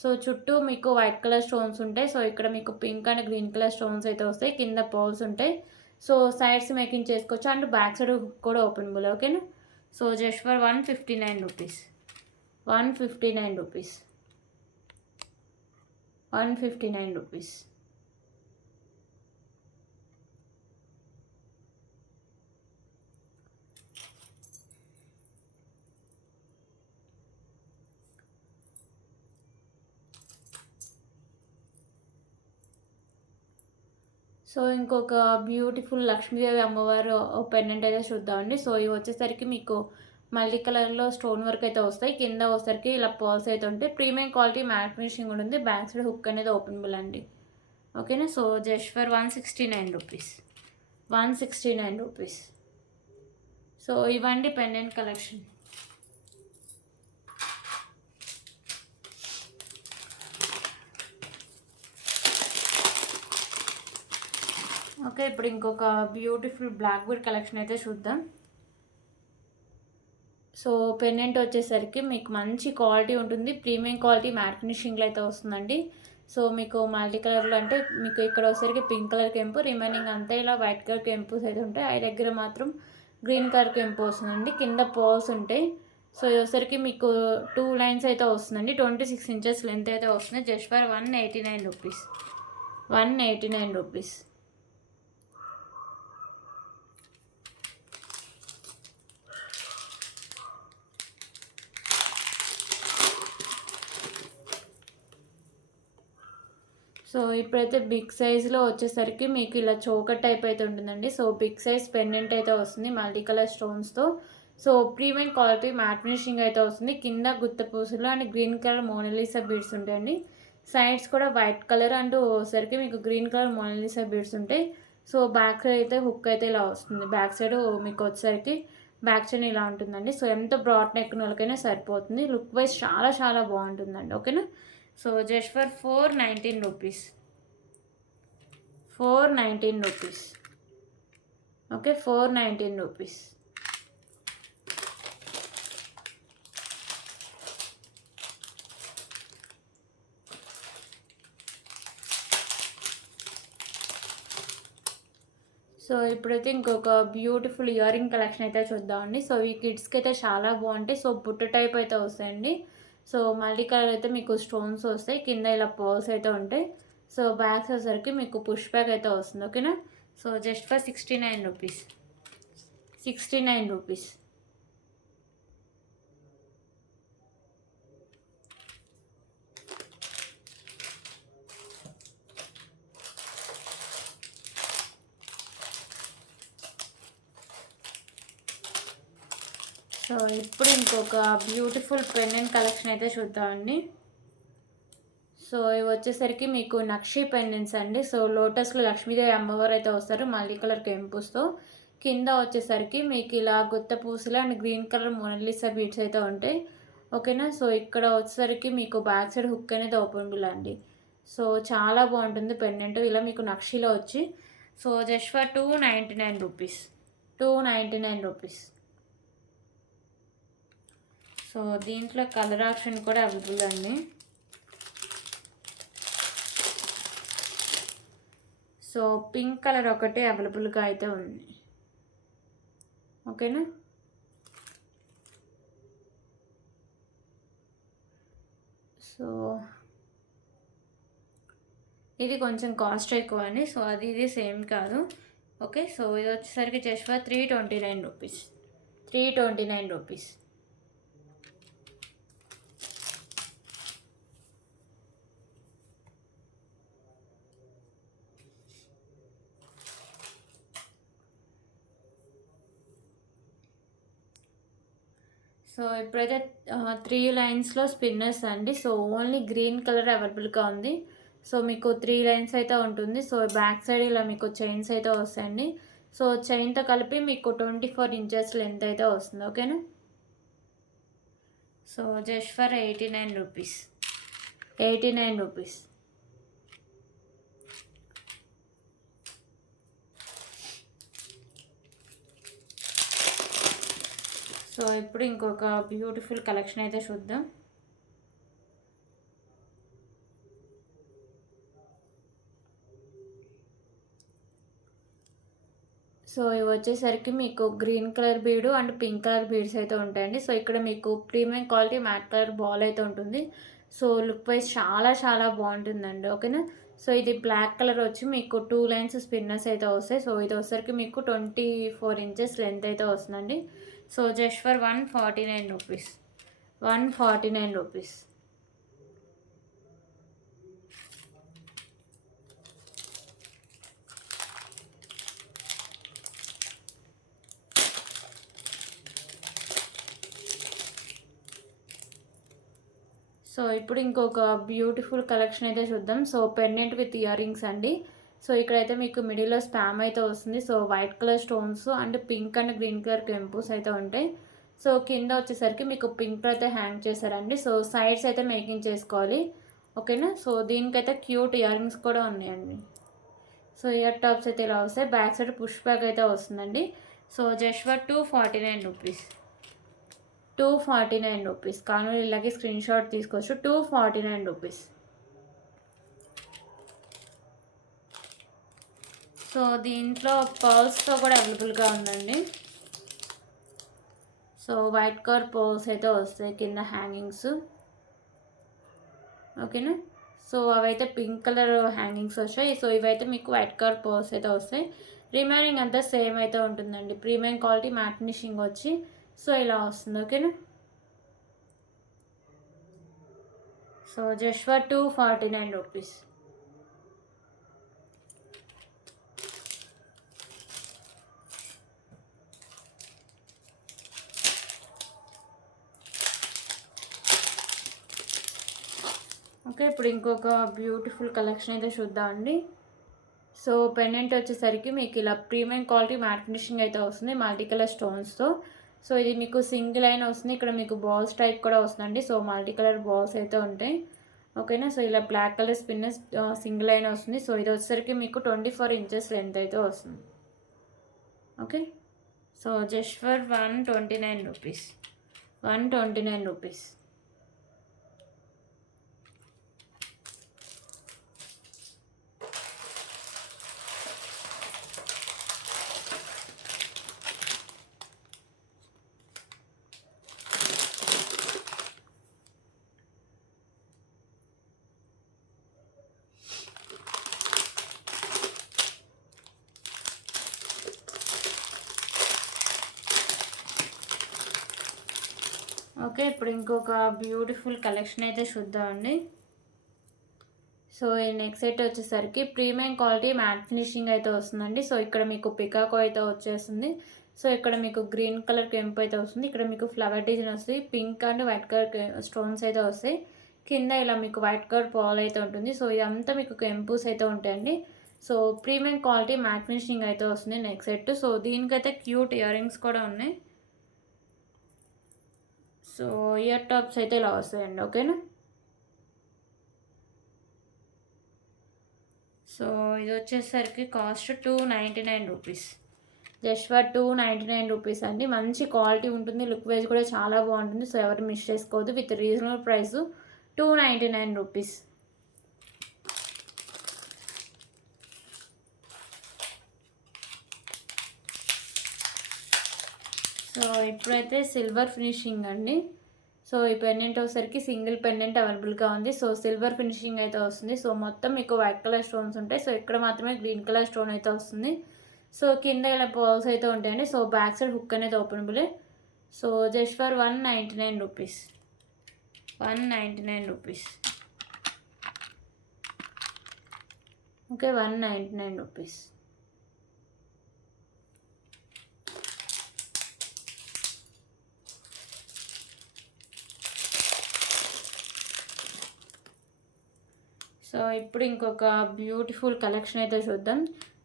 సో చుట్టూ మీకు వైట్ కలర్ స్టోన్స్ ఉంటాయి. సో ఇక్కడ మీకు pink and green colour stones అయితే వస్తాయి. కింద పర్ల్స్ ఉంటాయి. సో సైడ్స్ మేకింగ్ చేసుకోవచ్చు అండ్ బ్యాక్ సైడ్ కూడా ఓపెనబుల్. ఓకేనా. So just for 159 rupees. 159 rupees. 159 rupees. So ఇంకొక బ్యూటిఫుల్ లక్ష్మీదేవి అమ్మవారు పెండెంట్ అయితే చూద్దామండి. సో ఇవి వచ్చేసరికి మీకు మల్టీ కలర్లో స్టోన్ వర్క్ అయితే వస్తాయి. కింద వచ్చేసరికి ఇలా పర్ల్స్ అయితే ఉంటాయి. ప్రీమియం క్వాలిటీ మ్యాట్ ఫినిషింగ్ కూడా ఉంది. బ్యాక్ సైడ్ హుక్ అనేది ఓపెనబుల్ అండి. ఓకేనా. So just for 169 rupees, 169 rupees. So ఇవ్వండి పెండెంట్ కలెక్షన్. ఓకే, ఇప్పుడు ఇంకొక బ్యూటిఫుల్ బ్లాక్ బీడ్ కలెక్షన్ అయితే చూద్దాం. సో పెండెంట్ వచ్చేసరికి మీకు మంచి క్వాలిటీ ఉంటుంది. ప్రీమియం క్వాలిటీ మ్యాట్ ఫినిషింగ్లో అయితే వస్తుందండి. సో మీకు మల్టీ కలర్లో అంటే మీకు ఇక్కడ వచ్చేసరికి పింక్ కలర్ కెంపు, రిమైనింగ్ అంతా ఇలా వైట్ కలర్ కెంపుస్ అయితే ఉంటాయి. ఆ దగ్గర మాత్రం గ్రీన్ కలర్ కెంపు వస్తుందండి. కింద పర్ల్స్ ఉంటాయి. సో ఇది వచ్చేసరికి మీకు 2 లైన్స్ అయితే వస్తుందండి. 26 ఇంచెస్ లెంత్ అయితే వస్తుంది. Just for 189 rupees, 189 rupees. So ఇప్పుడైతే బిగ్ సైజ్లో వచ్చేసరికి మీకు ఇలా చోకర్ టైప్ అయితే ఉంటుందండి. సో బిగ్ సైజ్ పెండెంట్ అయితే వస్తుంది మల్టీ కలర్ స్టోన్స్తో. So premium quality mat finishing అయితే వస్తుంది. కింద గుత్త పూసలు and green colour Mona Lisa beads ఉంటాయండి. సైడ్స్ కూడా వైట్ కలర్ అండ్ వచ్చేసరికి మీకు గ్రీన్ కలర్ మోనాలిసా బీడ్స్ ఉంటాయి. సో బ్యాక్ సైడ్ అయితే హుక్ అయితే ఇలా వస్తుంది. బ్యాక్ సైడ్ మీకు వచ్చేసరికి బ్యాక్ చైన్ ఇలా ఉంటుందండి. సో ఎంత బ్రాడ్ నెక్ వాళ్ళకైనా సరిపోతుంది. లుక్ వైజ్ చాలా చాలా బాగుంటుందండి. ఓకేనా. So just for 419 rupees, 419 rupees. Okay, 419 rupees. So ఇప్పుడైతే ఇంకొక బ్యూటిఫుల్ ఇయర్ రింగ్ కలెక్షన్ అయితే చూద్దామండి. సో ఈ కిడ్స్కి అయితే చాలా బాగుంటాయి. సో బుట్ట టైప్ అయితే వస్తాయండి. సో మల్టీ కలర్ అయితే మీకు స్టోన్స్ వస్తాయి. కింద ఇలా పర్ల్స్ అయితే ఉంటాయి. సో బ్యాగ్స్ వచ్చేసరికి మీకు పుష్ బ్యాగ్ అయితే వస్తుంది. ఓకేనా. So just for 69 rupees, 69 rupees. So ఇప్పుడు ఇంకొక బ్యూటిఫుల్ పెండెంట్ కలెక్షన్ అయితే చూద్దామండి. సో ఇవి వచ్చేసరికి మీకు నక్షి పెండెంట్స్ అండి. సో లోటస్లో లక్ష్మీదేవి అమ్మవారు అయితే వస్తారు మల్టీ కలర్ కెంపుస్తో. కింద వచ్చేసరికి మీకు ఇలా గుత్త పూసలు and green colour Mona Lisa beads అయితే ఉంటాయి. ఓకేనా. సో ఇక్కడ వచ్చేసరికి మీకు బ్యాక్ సైడ్ హుక్ అనేది ఓపెనబుల్ అండి. సో చాలా బాగుంటుంది పెండెంట్ ఇలా మీకు నక్షిలో వచ్చి. So just for 299 rupees, 299 rupees. So దీంట్లో కలర్ ఆప్షన్ కూడా అవైలబుల్ అండి. సో పింక్ కలర్ ఒకటి అవైలబుల్గా అయితే ఉంది. ఓకేనా. సో ఇది కొంచెం కాస్ట్ ఎక్కువ అండి. సో అది ఇది సేమ్ కాదు. ఓకే. సో ఇది వచ్చేసరికి just for 329 rupees, 329 rupees. So ఇప్పుడైతే 3 లైన్స్లో స్పిన్నర్స్ అండి. సో ఓన్లీ గ్రీన్ కలర్ అవైలబుల్గా ఉంది. సో మీకు 3 లైన్స్ అయితే ఉంటుంది. సో బ్యాక్ సైడ్ ఇలా మీకు చైన్స్ అయితే వస్తాయండి. సో చైన్తో కలిపి మీకు 24 ఇంచెస్ లెంత్ అయితే వస్తుంది. ఓకేనా. So just for 89 rupees, 89 rupees. So ఇప్పుడు ఇంకొక బ్యూటిఫుల్ కలెక్షన్ అయితే చూద్దాం. సో ఇవి వచ్చేసరికి మీకు green colour bead and pink colour beads అయితే ఉంటాయండి. సో ఇక్కడ మీకు premium quality mat colour ball అయితే ఉంటుంది. సో లుక్ వైజ్ చాలా చాలా బాగుంటుందండి. ఓకేనా. సో ఇది బ్లాక్ కలర్ వచ్చి మీకు 2 లైన్స్ స్పిన్నర్స్ అయితే వస్తాయి. సో ఇది వచ్చేసరికి మీకు 24 ఇంచెస్ లెంత్ అయితే వస్తుందండి. So just for 149 rupees, 149 rupees. So ఇప్పుడు ఇంకొక బ్యూటిఫుల్ కలెక్షన్ అయితే చూద్దాం. So pendant with ear rings అండి. సో ఇక్కడైతే మీకు మిడిల్లో స్పామ్ అయితే వస్తుంది. So white colour stones and pink and green colour కెంపుస్ అయితే ఉంటాయి. సో కింద వచ్చేసరికి మీకు పింక్ అయితే హ్యాంగ్ చేశారండి. సో సైడ్స్ అయితే మేకింగ్ చేసుకోవాలి, ఓకేనా. సో దీనికైతే క్యూట్ ఇయర్ రింగ్స్ కూడా ఉన్నాయండి. సో ఇయర్ టాప్స్ అయితే ఇలా వస్తాయి. బ్యాక్ సైడ్ పుష్ బ్యాక్ అయితే వస్తుందండి. So just for 249 rupees. 249 rupees. కాను ఇలాగే స్క్రీన్ షాట్ తీసుకోవచ్చు. 249 రూపీస్. సో దీంట్లో పర్ల్స్తో కూడా అవైలబుల్గా ఉందండి. సో వైట్ కలర్ పర్ల్స్ అయితే వస్తాయి కింద హ్యాంగింగ్స్, ఓకేనా. సో అవైతే పింక్ కలర్ హ్యాంగింగ్స్ వచ్చాయి. సో ఇవైతే మీకు వైట్ కలర్ పర్ల్స్ అయితే వస్తాయి. రిమైనింగ్ అంతా సేమ్ అయితే ఉంటుందండి. ప్రీమియం క్వాలిటీ మ్యాట్ ఫినిషింగ్ వచ్చి సో ఇలా వస్తుంది, ఓకేనా. So just for 249 rupees. Okay, ఇప్పుడు ఇంకొక బ్యూటిఫుల్ కలెక్షన్ అయితే చూద్దామండి. సో పెండెంట్ వచ్చేసరికి మీకు ఇలా ప్రీమియం క్వాలిటీ మ్యాట్ ఫినిషింగ్ అయితే వస్తుంది మల్టీ కలర్ స్టోన్స్తో. సో ఇది మీకు సింగిల్ లైన్ వస్తుంది. ఇక్కడ మీకు బాల్స్ టైప్ కూడా వస్తుందండి. సో మల్టీ కలర్ బాల్స్ అయితే ఉంటాయి, ఓకేనా. సో ఇలా black colour spin single line వస్తుంది. సో ఇది వచ్చేసరికి మీకు 24 ఇంచెస్ లెంత్ అయితే వస్తుంది, okay. So just for 129 rupees. 129 rupees. Okay, ఇప్పుడు ఇంకొక బ్యూటిఫుల్ కలెక్షన్ అయితే చూద్దామండి. సో ఈ నెక్స్ట్ సెట్ వచ్చేసరికి ప్రీమియం క్వాలిటీ మ్యాట్ ఫినిషింగ్ అయితే వస్తుందండి. సో ఇక్కడ మీకు పికాకో అయితే వచ్చేస్తుంది. సో ఇక్కడ మీకు గ్రీన్ కలర్ కెంపు అయితే వస్తుంది. ఇక్కడ మీకు ఫ్లవర్ డిజైన్ వస్తుంది. Pink and white colour stones అయితే వస్తాయి. కింద ఇలా మీకు వైట్ కలర్ పాల్ అయితే ఉంటుంది. సో ఇదంతా మీకు కెంపుస్ అయితే ఉంటాయండి. So premium quality mat finishing అయితే వస్తుంది నెక్స్ట్ సెట్. సో దీనికైతే క్యూట్ ఇయర్ రింగ్స్ కూడా ఉన్నాయి. సో ఇయర్ టాప్స్ అయితే ఇలా వస్తాయండి, ఓకేనా. సో ఇది వచ్చేసరికి cost 299 rupees. Just for 299 rupees అండి. మంచి క్వాలిటీ ఉంటుంది, లుక్ వైజ్ కూడా చాలా బాగుంటుంది. సో ఎవరు మిస్ చేసుకోవద్దు. With reasonable price 299 rupees. So ఇప్పుడైతే సిల్వర్ ఫినిషింగ్ అండి. సో ఈ పెండెంట్ వచ్చేసరికి సింగిల్ పెండెంట్ అవైలబుల్గా ఉంది. సో సిల్వర్ ఫినిషింగ్ అయితే వస్తుంది. సో మొత్తం మీకు వైట్ కలర్ స్టోన్స్ ఉంటాయి. సో ఇక్కడ మాత్రమే గ్రీన్ కలర్ స్టోన్ అయితే వస్తుంది. సో కింద ఇలా పర్ల్స్ అయితే ఉంటాయండి. సో బ్యాక్ సైడ్ హుక్ అనేది ఓపెనబులే. So just for 199 rupees. 199 rupees. Okay, 199 rupees. So ఇప్పుడు ఇంకొక బ్యూటిఫుల్ కలెక్షన్ అయితే చూద్దాం.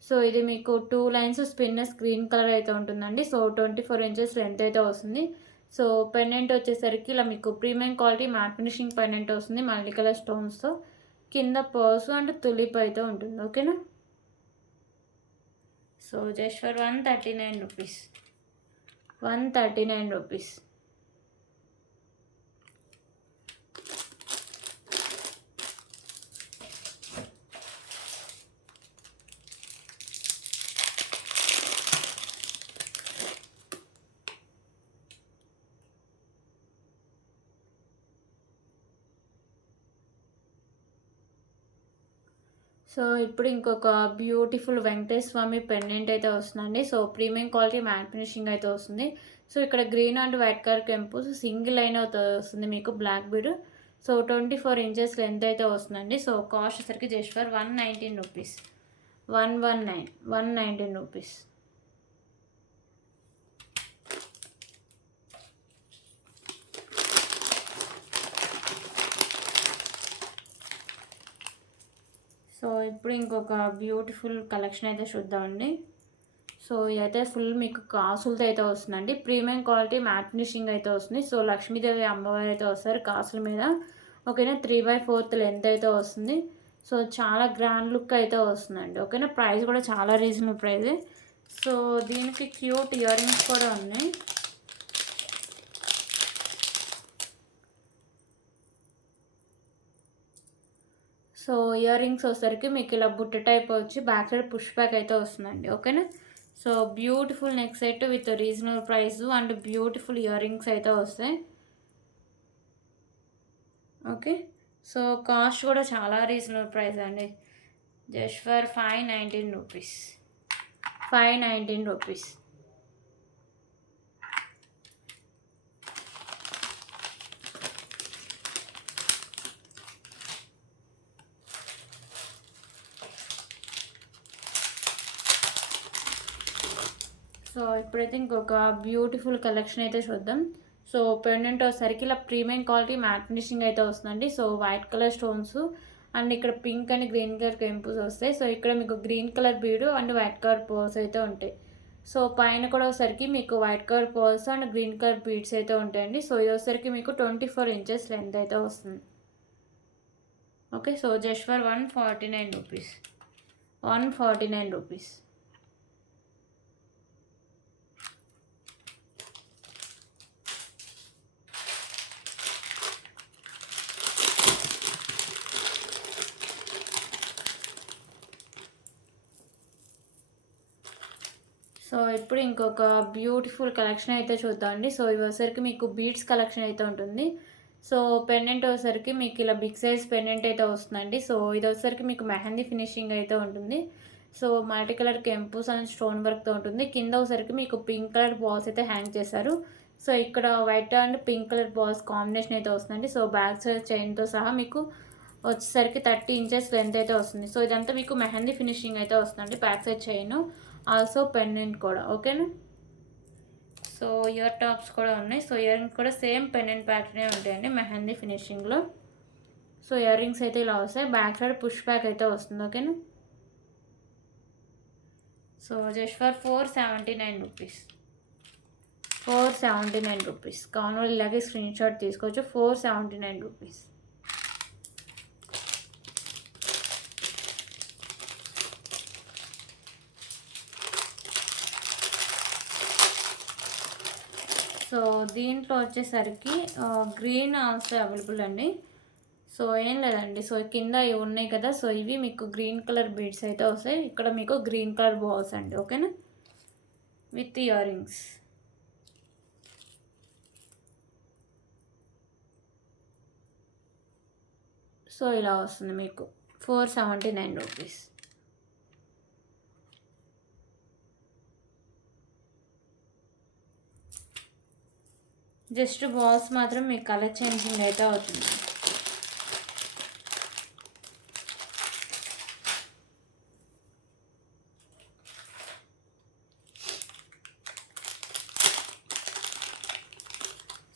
సో ఇది మీకు 2 లైన్స్ స్పిన్నర్స్ గ్రీన్ కలర్ అయితే ఉంటుందండి. సో 24 ఇంచెస్ లెంత్ అయితే వస్తుంది. సో పెండెంట్ వచ్చేసరికి ఇలా మీకు premium quality mat finishing pendant వస్తుంది మల్టీ కలర్ స్టోన్స్తో. కింద పర్సు అండ్ తులిప్ అయితే ఉంటుంది, ఓకేనా. So just for 139 rupees. 139 rupees. So ఇప్పుడు ఇంకొక బ్యూటిఫుల్ వెంకటేశ్వర స్వామి పెండెంట్ అయితే వస్తుందండి. So premium quality mat finishing అయితే వస్తుంది. సో ఇక్కడ గ్రీన్ అండ్ వైట్ కలర్ కెంపు సింగిల్ లైన్ అయితే వస్తుంది మీకు black bead. So 24 inches length అయితే వస్తుందండి. సో కాస్ట్ వచ్చరికి just for 119 rupees. 119 rupees. So ఇప్పుడు ఇంకొక బ్యూటిఫుల్ కలెక్షన్ అయితే చూద్దామండి. సో ఇదైతే ఫుల్ మీకు కాసులతో అయితే వస్తుందండి. ప్రీమియం క్వాలిటీ మ్యాట్ ఫినిషింగ్ అయితే వస్తుంది. సో లక్ష్మీదేవి అమ్మవారు అయితే వస్తారు కాసుల మీద. ఓకేనా, 3/4 లెంత్ అయితే వస్తుంది. సో చాలా గ్రాండ్ లుక్ అయితే వస్తుందండి. ఓకేనా, ప్రైస్ కూడా చాలా రీజనబుల్ ప్రైజే. సో దీనికి క్యూట్ ఇయర్ రింగ్స్ కూడా ఉన్నాయి. సో ఇయర్ రింగ్స్ వచ్చేసరికి మీకు ఇలా బుట్ట టైప్ వచ్చి బ్యాక్ సైడ్ పుష్ బ్యాక్ అయితే వస్తుందండి. ఓకేనా, so beautiful neck set with reasonable price and beautiful ear rings అయితే వస్తాయి. ఓకే, సో కాస్ట్ కూడా చాలా రీజనబుల్ ప్రైస్ అండి. Just for 519 rupees. 519 rupees. So ఇప్పుడైతే ఇంకొక బ్యూటిఫుల్ కలెక్షన్ అయితే చూద్దాం. సో పెండెంట్ వచ్చేసరికి ఇలా ప్రీమియం క్వాలిటీ మ్యాట్ ఫినిషింగ్ అయితే వస్తుందండి. So white colour stones and ఇక్కడ పింక్ అండ్ గ్రీన్ కలర్ కెంపుస్ వస్తాయి. సో ఇక్కడ మీకు green colour bead and white colour పోల్స్ అయితే ఉంటాయి. సో పైన కూడా వచ్చేసరికి మీకు వైట్ కలర్ పోల్స్ అండ్ గ్రీన్ కలర్ బీడ్స్ అయితే ఉంటాయండి. సో ఇది వచ్చేసరికి మీకు 24 ఇంచెస్ లెంత్ అయితే వస్తుంది. Okay, so just for 149 rupees. 149 rupees. So ఇప్పుడు ఇంకొక బ్యూటిఫుల్ కలెక్షన్ అయితే చూద్దామండి. సో ఇవి వచ్చేసరికి మీకు బీడ్స్ కలెక్షన్ అయితే ఉంటుంది. సో పెండెంట్ వచ్చేసరికి మీకు ఇలా బిగ్ సైజ్ పెండెంట్ అయితే వస్తుందండి. సో ఇది వచ్చేసరికి మీకు మెహందీ ఫినిషింగ్ అయితే ఉంటుంది. సో మల్టీ కలర్ కెంపుస్ అండ్ స్టోన్ వర్క్తో ఉంటుంది. కింద వచ్చేసరికి మీకు పింక్ కలర్ బాల్స్ అయితే హ్యాంగ్ చేశారు. సో ఇక్కడ white and pink colour balls combination అయితే వస్తుందండి. సో బ్యాక్ సైడ్ చైన్తో సహా మీకు వచ్చేసరికి 30 ఇంచెస్ లెంత్ అయితే వస్తుంది. సో ఇదంతా మీకు మెహందీ ఫినిషింగ్ అయితే వస్తుందండి. Back side chain also pendant కూడా. ఓకేనా, సో ఇయర్ టాప్స్ కూడా ఉన్నాయి. సో ఇయర్ రింగ్స్ కూడా సేమ్ పెండెంట్ ప్యాటర్నే ఉంటాయండి మెహందీ ఫినిషింగ్లో. సో ఇయర్ రింగ్స్ అయితే ఇలా వస్తాయి. బ్యాక్ సైడ్ పుష్ బ్యాక్ అయితే వస్తుంది. ఓకేనా, so just for 479 rupees. 479 rupees. కావాలి ఇలాగే స్క్రీన్ షాట్ తీసుకోవచ్చు. 479 రూపీస్. సో దీంట్లో వచ్చేసరికి గ్రీన్ ఆల్సో అవైలబుల్ అండి. సో ఏం లేదండి, సో కింద ఇవి ఉన్నాయి కదా, సో ఇవి మీకు గ్రీన్ కలర్ బీడ్స్ అయితే వస్తాయి. ఇక్కడ మీకు గ్రీన్ కలర్ బాల్స్ అండి. ఓకేనా, విత్ ఇయర్ రింగ్స్. సో ఇలా వస్తుంది మీకు 479 రూపీస్. జస్ట్ బాల్స్ మాత్రం మీకు కలర్ చేంజింగ్ అయితే అవుతుంది.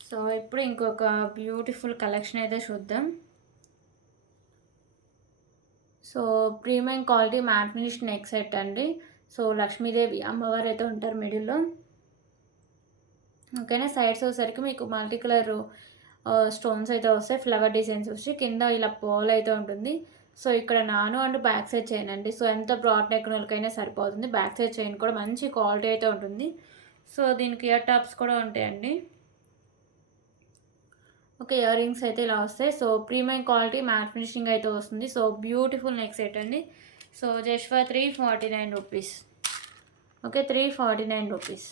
సో ఇప్పుడు ఇంకొక బ్యూటిఫుల్ కలెక్షన్ అయితే చూద్దాం. So premium quality mat finish neck set అండి. సో లక్ష్మీదేవి అమ్మవారు అయితే ఉంటారు మిడిల్లో. ఓకేనా, సైడ్స్ వచ్చేసరికి మీకు మల్టీ కలర్ స్టోన్స్ అయితే వస్తాయి. ఫ్లవర్ డిజైన్స్ వచ్చి కింద ఇలా పోల్ అయితే ఉంటుంది. సో ఇక్కడ నాను అండ్ బ్యాక్ సైడ్ చైన్ అండి. సో ఎంత బ్రాడ్ నెక్ వాళ్ళకైనా సరిపోతుంది. బ్యాక్ సైడ్ చైన్ కూడా మంచి క్వాలిటీ అయితే ఉంటుంది. సో దీనికి ఇయర్ టాప్స్ కూడా ఉంటాయండి. ఓకే, ఇయర్ రింగ్స్ అయితే ఇలా వస్తాయి. So premium quality mat finishing అయితే వస్తుంది. సో బ్యూటిఫుల్ నెక్ సెట్ అండి. So just for 349 rupees. Okay, 349 rupees.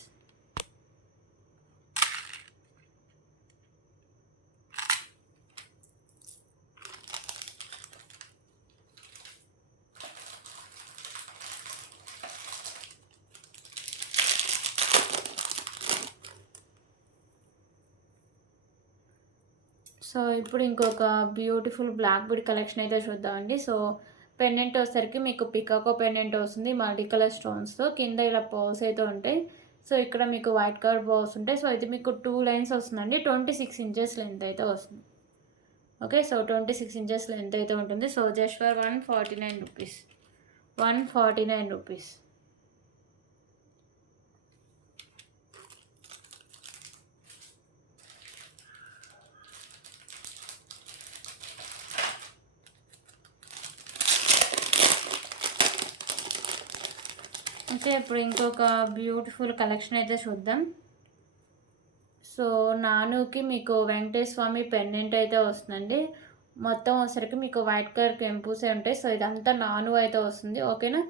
So ఇప్పుడు ఇంకొక బ్యూటిఫుల్ బ్లాక్ బీడ్ కలెక్షన్ అయితే చూద్దామండి. సో పెండెంట్ వచ్చేసరికి మీకు పికాకో పెండెంట్ వస్తుంది మల్టీ కలర్ స్టోన్స్తో. కింద ఇలా బాల్స్ అయితే ఉంటాయి. సో ఇక్కడ మీకు వైట్ కలర్ బాల్స్ ఉంటాయి. సో ఇది మీకు 2 లైన్స్ వస్తుందండి. 26 ఇంచెస్ లెంత్ అయితే వస్తుంది. ఓకే. సో 26 ఇంచెస్ లెంత్ అయితే ఉంటుంది. So just for 149 rupees. 149 rupees. Okay. ఇప్పుడు ఇంకొక బ్యూటిఫుల్ కలెక్షన్ అయితే చూద్దాం. సో నానుకి మీకు వెంకటేశ్వర స్వామి పెండెంట్ అయితే వస్తుందండి. మొత్తం వచ్చేసరికి మీకు వైట్ కలర్ కెంపుసే ఉంటాయి. సో ఇదంతా నాను అయితే వస్తుంది. ఓకేనా.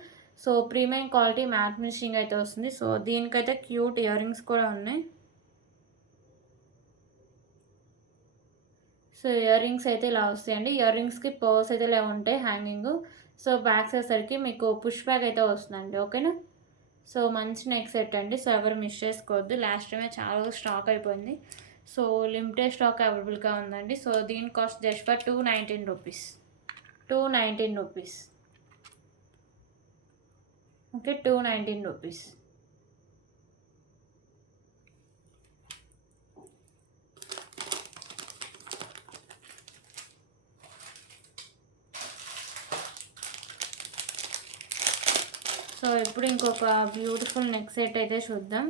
So premium quality mat finishing అయితే వస్తుంది. సో దీనికైతే క్యూట్ ఇయర్ రింగ్స్ కూడా ఉన్నాయి. సో ఇయర్ రింగ్స్ అయితే ఇలా వస్తాయండి. ఇయర్ రింగ్స్కి పర్స్ అయితే ఇలా ఉంటాయి హ్యాంగింగ్. సో బ్యాగ్స్ వచ్చేసరికి మీకు పుష్ బ్యాగ్ అయితే వస్తుందండి. ఓకేనా. సో మంచి నెక్ సెట్ అండి. సో ఎవరు మిస్ చేసుకోవద్దు. లాస్ట్ టైమే చాలా స్టాక్ అయిపోయింది. సో లిమిటెడ్ స్టాక్ అవైలబుల్గా ఉందండి. సో దీని cost just for 219 rupees. 219 rupees. Okay. 219 rupees. So ఇప్పుడు ఇంకొక బ్యూటిఫుల్ నెక్ సెట్ అయితే చూద్దాం.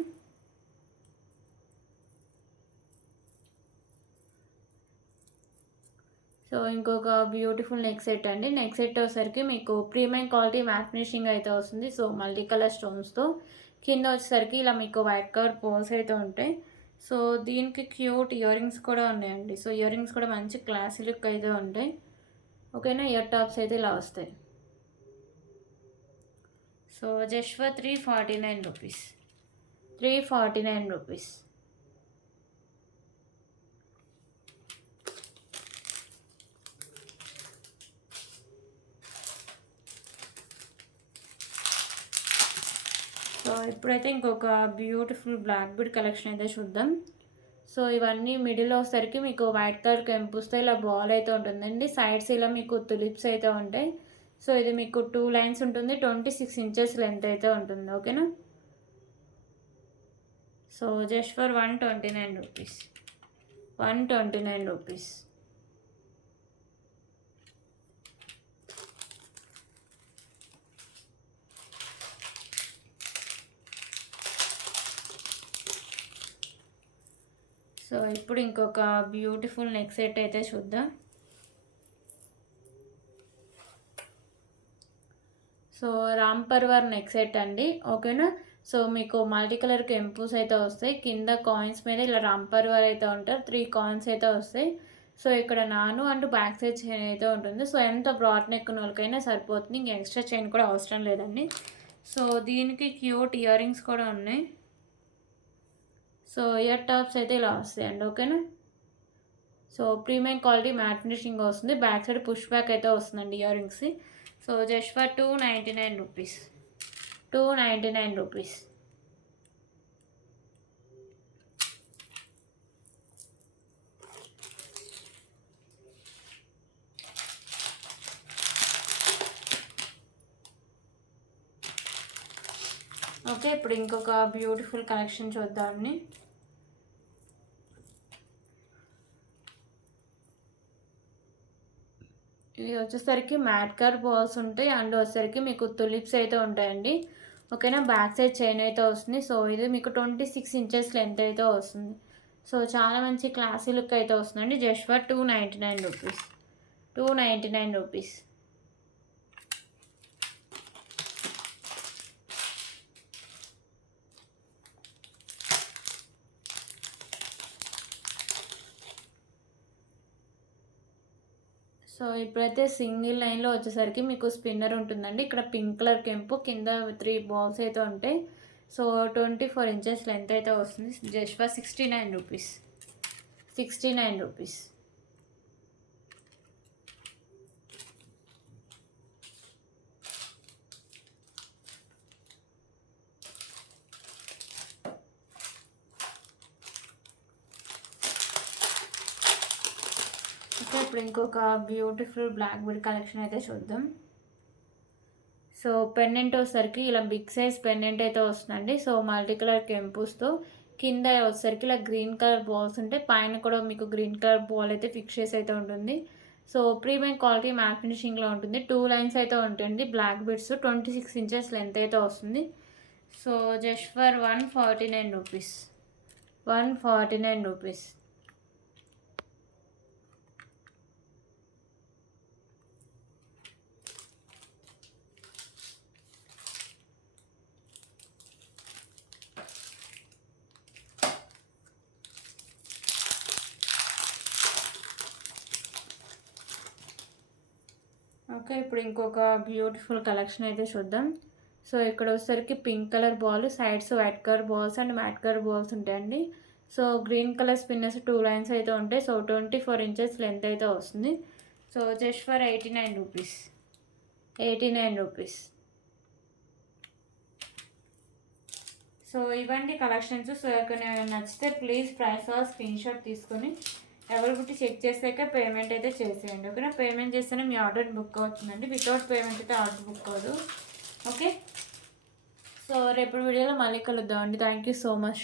సో ఇంకొక బ్యూటిఫుల్ నెక్ సెట్ అండి. నెక్ సెట్ వచ్చేసరికి మీకు ప్రీమియం క్వాలిటీ మ్యాట్ ఫినిషింగ్ అయితే వస్తుంది. సో మల్టీ కలర్ స్టోన్స్తో కింద వచ్చేసరికి ఇలా మీకు వైట్ కలర్ పోల్స్ అయితే ఉంటాయి. సో దీనికి క్యూట్ ఇయర్ రింగ్స్ కూడా ఉన్నాయండి. సో ఇయర్ రింగ్స్ కూడా మంచి క్లాసీ లుక్ అయితే ఉంటాయి. ఓకేనా. ఇయర్ టాప్స్ అయితే ఇలా వస్తాయి. So just for 349 rupees. 349 rupees. So ఇప్పుడైతే ఇంకొక బ్యూటిఫుల్ బ్లాక్ బీడ్ కలెక్షన్ అయితే చూద్దాం. సో ఇవన్నీ మిడిల్ వచ్చేసరికి మీకు వైట్ కలర్ కెంపుస్తో ఇలా బాల్ అయితే ఉంటుందండి. సైడ్స్ ఇలా మీకు తులిప్స్ అయితే ఉంటాయి. సో ఇది మీకు 2 లైన్స్ ఉంటుంది. 26 ఇంచెస్ లెంత్ అయితే ఉంటుంది. ఓకేనా. So just for 129 rupees. 129 rupees. So ఇప్పుడు ఇంకొక బ్యూటిఫుల్ నెక్ సెట్ అయితే చూద్దాం. So Ram Parivar neck set అండి. ఓకేనా. సో మీకు మల్టీ కలర్ కెంపుస్ అయితే వస్తాయి. కింద కాయిన్స్ మీద ఇలా రామ్ పర్వార్ అయితే ఉంటారు. 3 కాయిన్స్ అయితే వస్తాయి. సో ఇక్కడ నాను అంటూ బ్యాక్ సైడ్ చైన్ అయితే ఉంటుంది. సో ఎంత బ్రాడ్ నెక్ ఉన్న వాళ్ళకైనా సరిపోతుంది. ఇంక ఎక్స్ట్రా చైన్ కూడా అవసరం లేదండి. సో దీనికి క్యూట్ ఇయర్ రింగ్స్ కూడా ఉన్నాయి. సో ఇయర్ టాప్స్ అయితే ఇలా వస్తాయండి. ఓకేనా. So premium quality mat finishing వస్తుంది. బ్యాక్ సైడ్ పుష్ బ్యాక్ అయితే వస్తుందండి ear rings. So just for 299 rupees. 299 rupees. Okay. ఇప్పుడు ఇంకొక బ్యూటిఫుల్ కలెక్షన్ చూద్దామండి. ఇవి వచ్చేసరికి మ్యాట్ కలర్ బాల్స్ ఉంటాయి. అండ్ వచ్చేసరికి మీకు తులిప్స్ అయితే ఉంటాయండి. ఓకేనా. బ్యాక్ సైడ్ చైన్ అయితే వస్తుంది. సో ఇది మీకు 26 ఇంచెస్ లెంత్ అయితే వస్తుంది. సో చాలా మంచి క్లాసీ లుక్ అయితే వస్తుందండి. Just for 299 rupees. 299 rupees. So ఇప్పుడైతే సింగిల్ లైన్లో వచ్చేసరికి మీకు స్పిన్నర్ ఉంటుందండి. ఇక్కడ పింక్ కలర్ కెంపు కింద 3 బాల్స్ అయితే ఉంటాయి. సో 24 ఇంచెస్ లెంత్ అయితే వస్తుంది. Just for 69 rupees. 69 rupees. Okay. ఇప్పుడు ఇంకొక బ్యూటిఫుల్ బ్లాక్ బీడ్ కలెక్షన్ అయితే చూద్దాం. సో పెండెంట్ వచ్చేసరికి ఇలా బిగ్ సైజ్ పెండెంట్ అయితే వస్తుందండి. సో మల్టీ కలర్ కెంపుస్తో కింద వచ్చేసరికి ఇలా గ్రీన్ కలర్ బాల్స్ ఉంటాయి. పైన కూడా మీకు గ్రీన్ కలర్ బాల్ అయితే ఫిక్స్ చేసి అయితే ఉంటుంది. సో ప్రీమియం క్వాలిటీ మ్యాట్ ఫినిషింగ్లో ఉంటుంది. 2 లైన్స్ అయితే ఉంటుంది బ్లాక్ బిడ్స్. 26 ఇంచెస్ లెంత్ అయితే వస్తుంది. So just for 149 rupees. 149 rupees. Okay, ఇప్పుడు ఇంకొక బ్యూటిఫుల్ కలెక్షన్ అయితే చూద్దాం. సో ఇక్కడ వచ్చేసరికి pink colour ball, sides white colour balls and matte colour balls ఉంటాయండి. So green colour spinners 2 lines అయితే ఉంటాయి. సో 24 ఇంచెస్ లెంత్ అయితే వస్తుంది. So just for 89 rupees. 89 rupees. So ఇవన్నీ కలెక్షన్స్. సో ఎవరికైనా నచ్చితే ప్లీజ్ ప్రైస్ స్క్రీన్ షాట్ తీసుకొని అవైలబిలిటీ చెక్ చేసాక పేమెంట్ అయితే చేసేయండి. ఓకేనా? పేమెంట్ చేస్తేనే మీ ఆర్డర్ బుక్ అవుతుందండి. వితౌట్ పేమెంట్ అయితే ఆర్డర్ బుక్ అవ్వదు. ఓకే, సో రేపు వీడియోలో మళ్ళీ కలుద్దామండి. Thank you so much.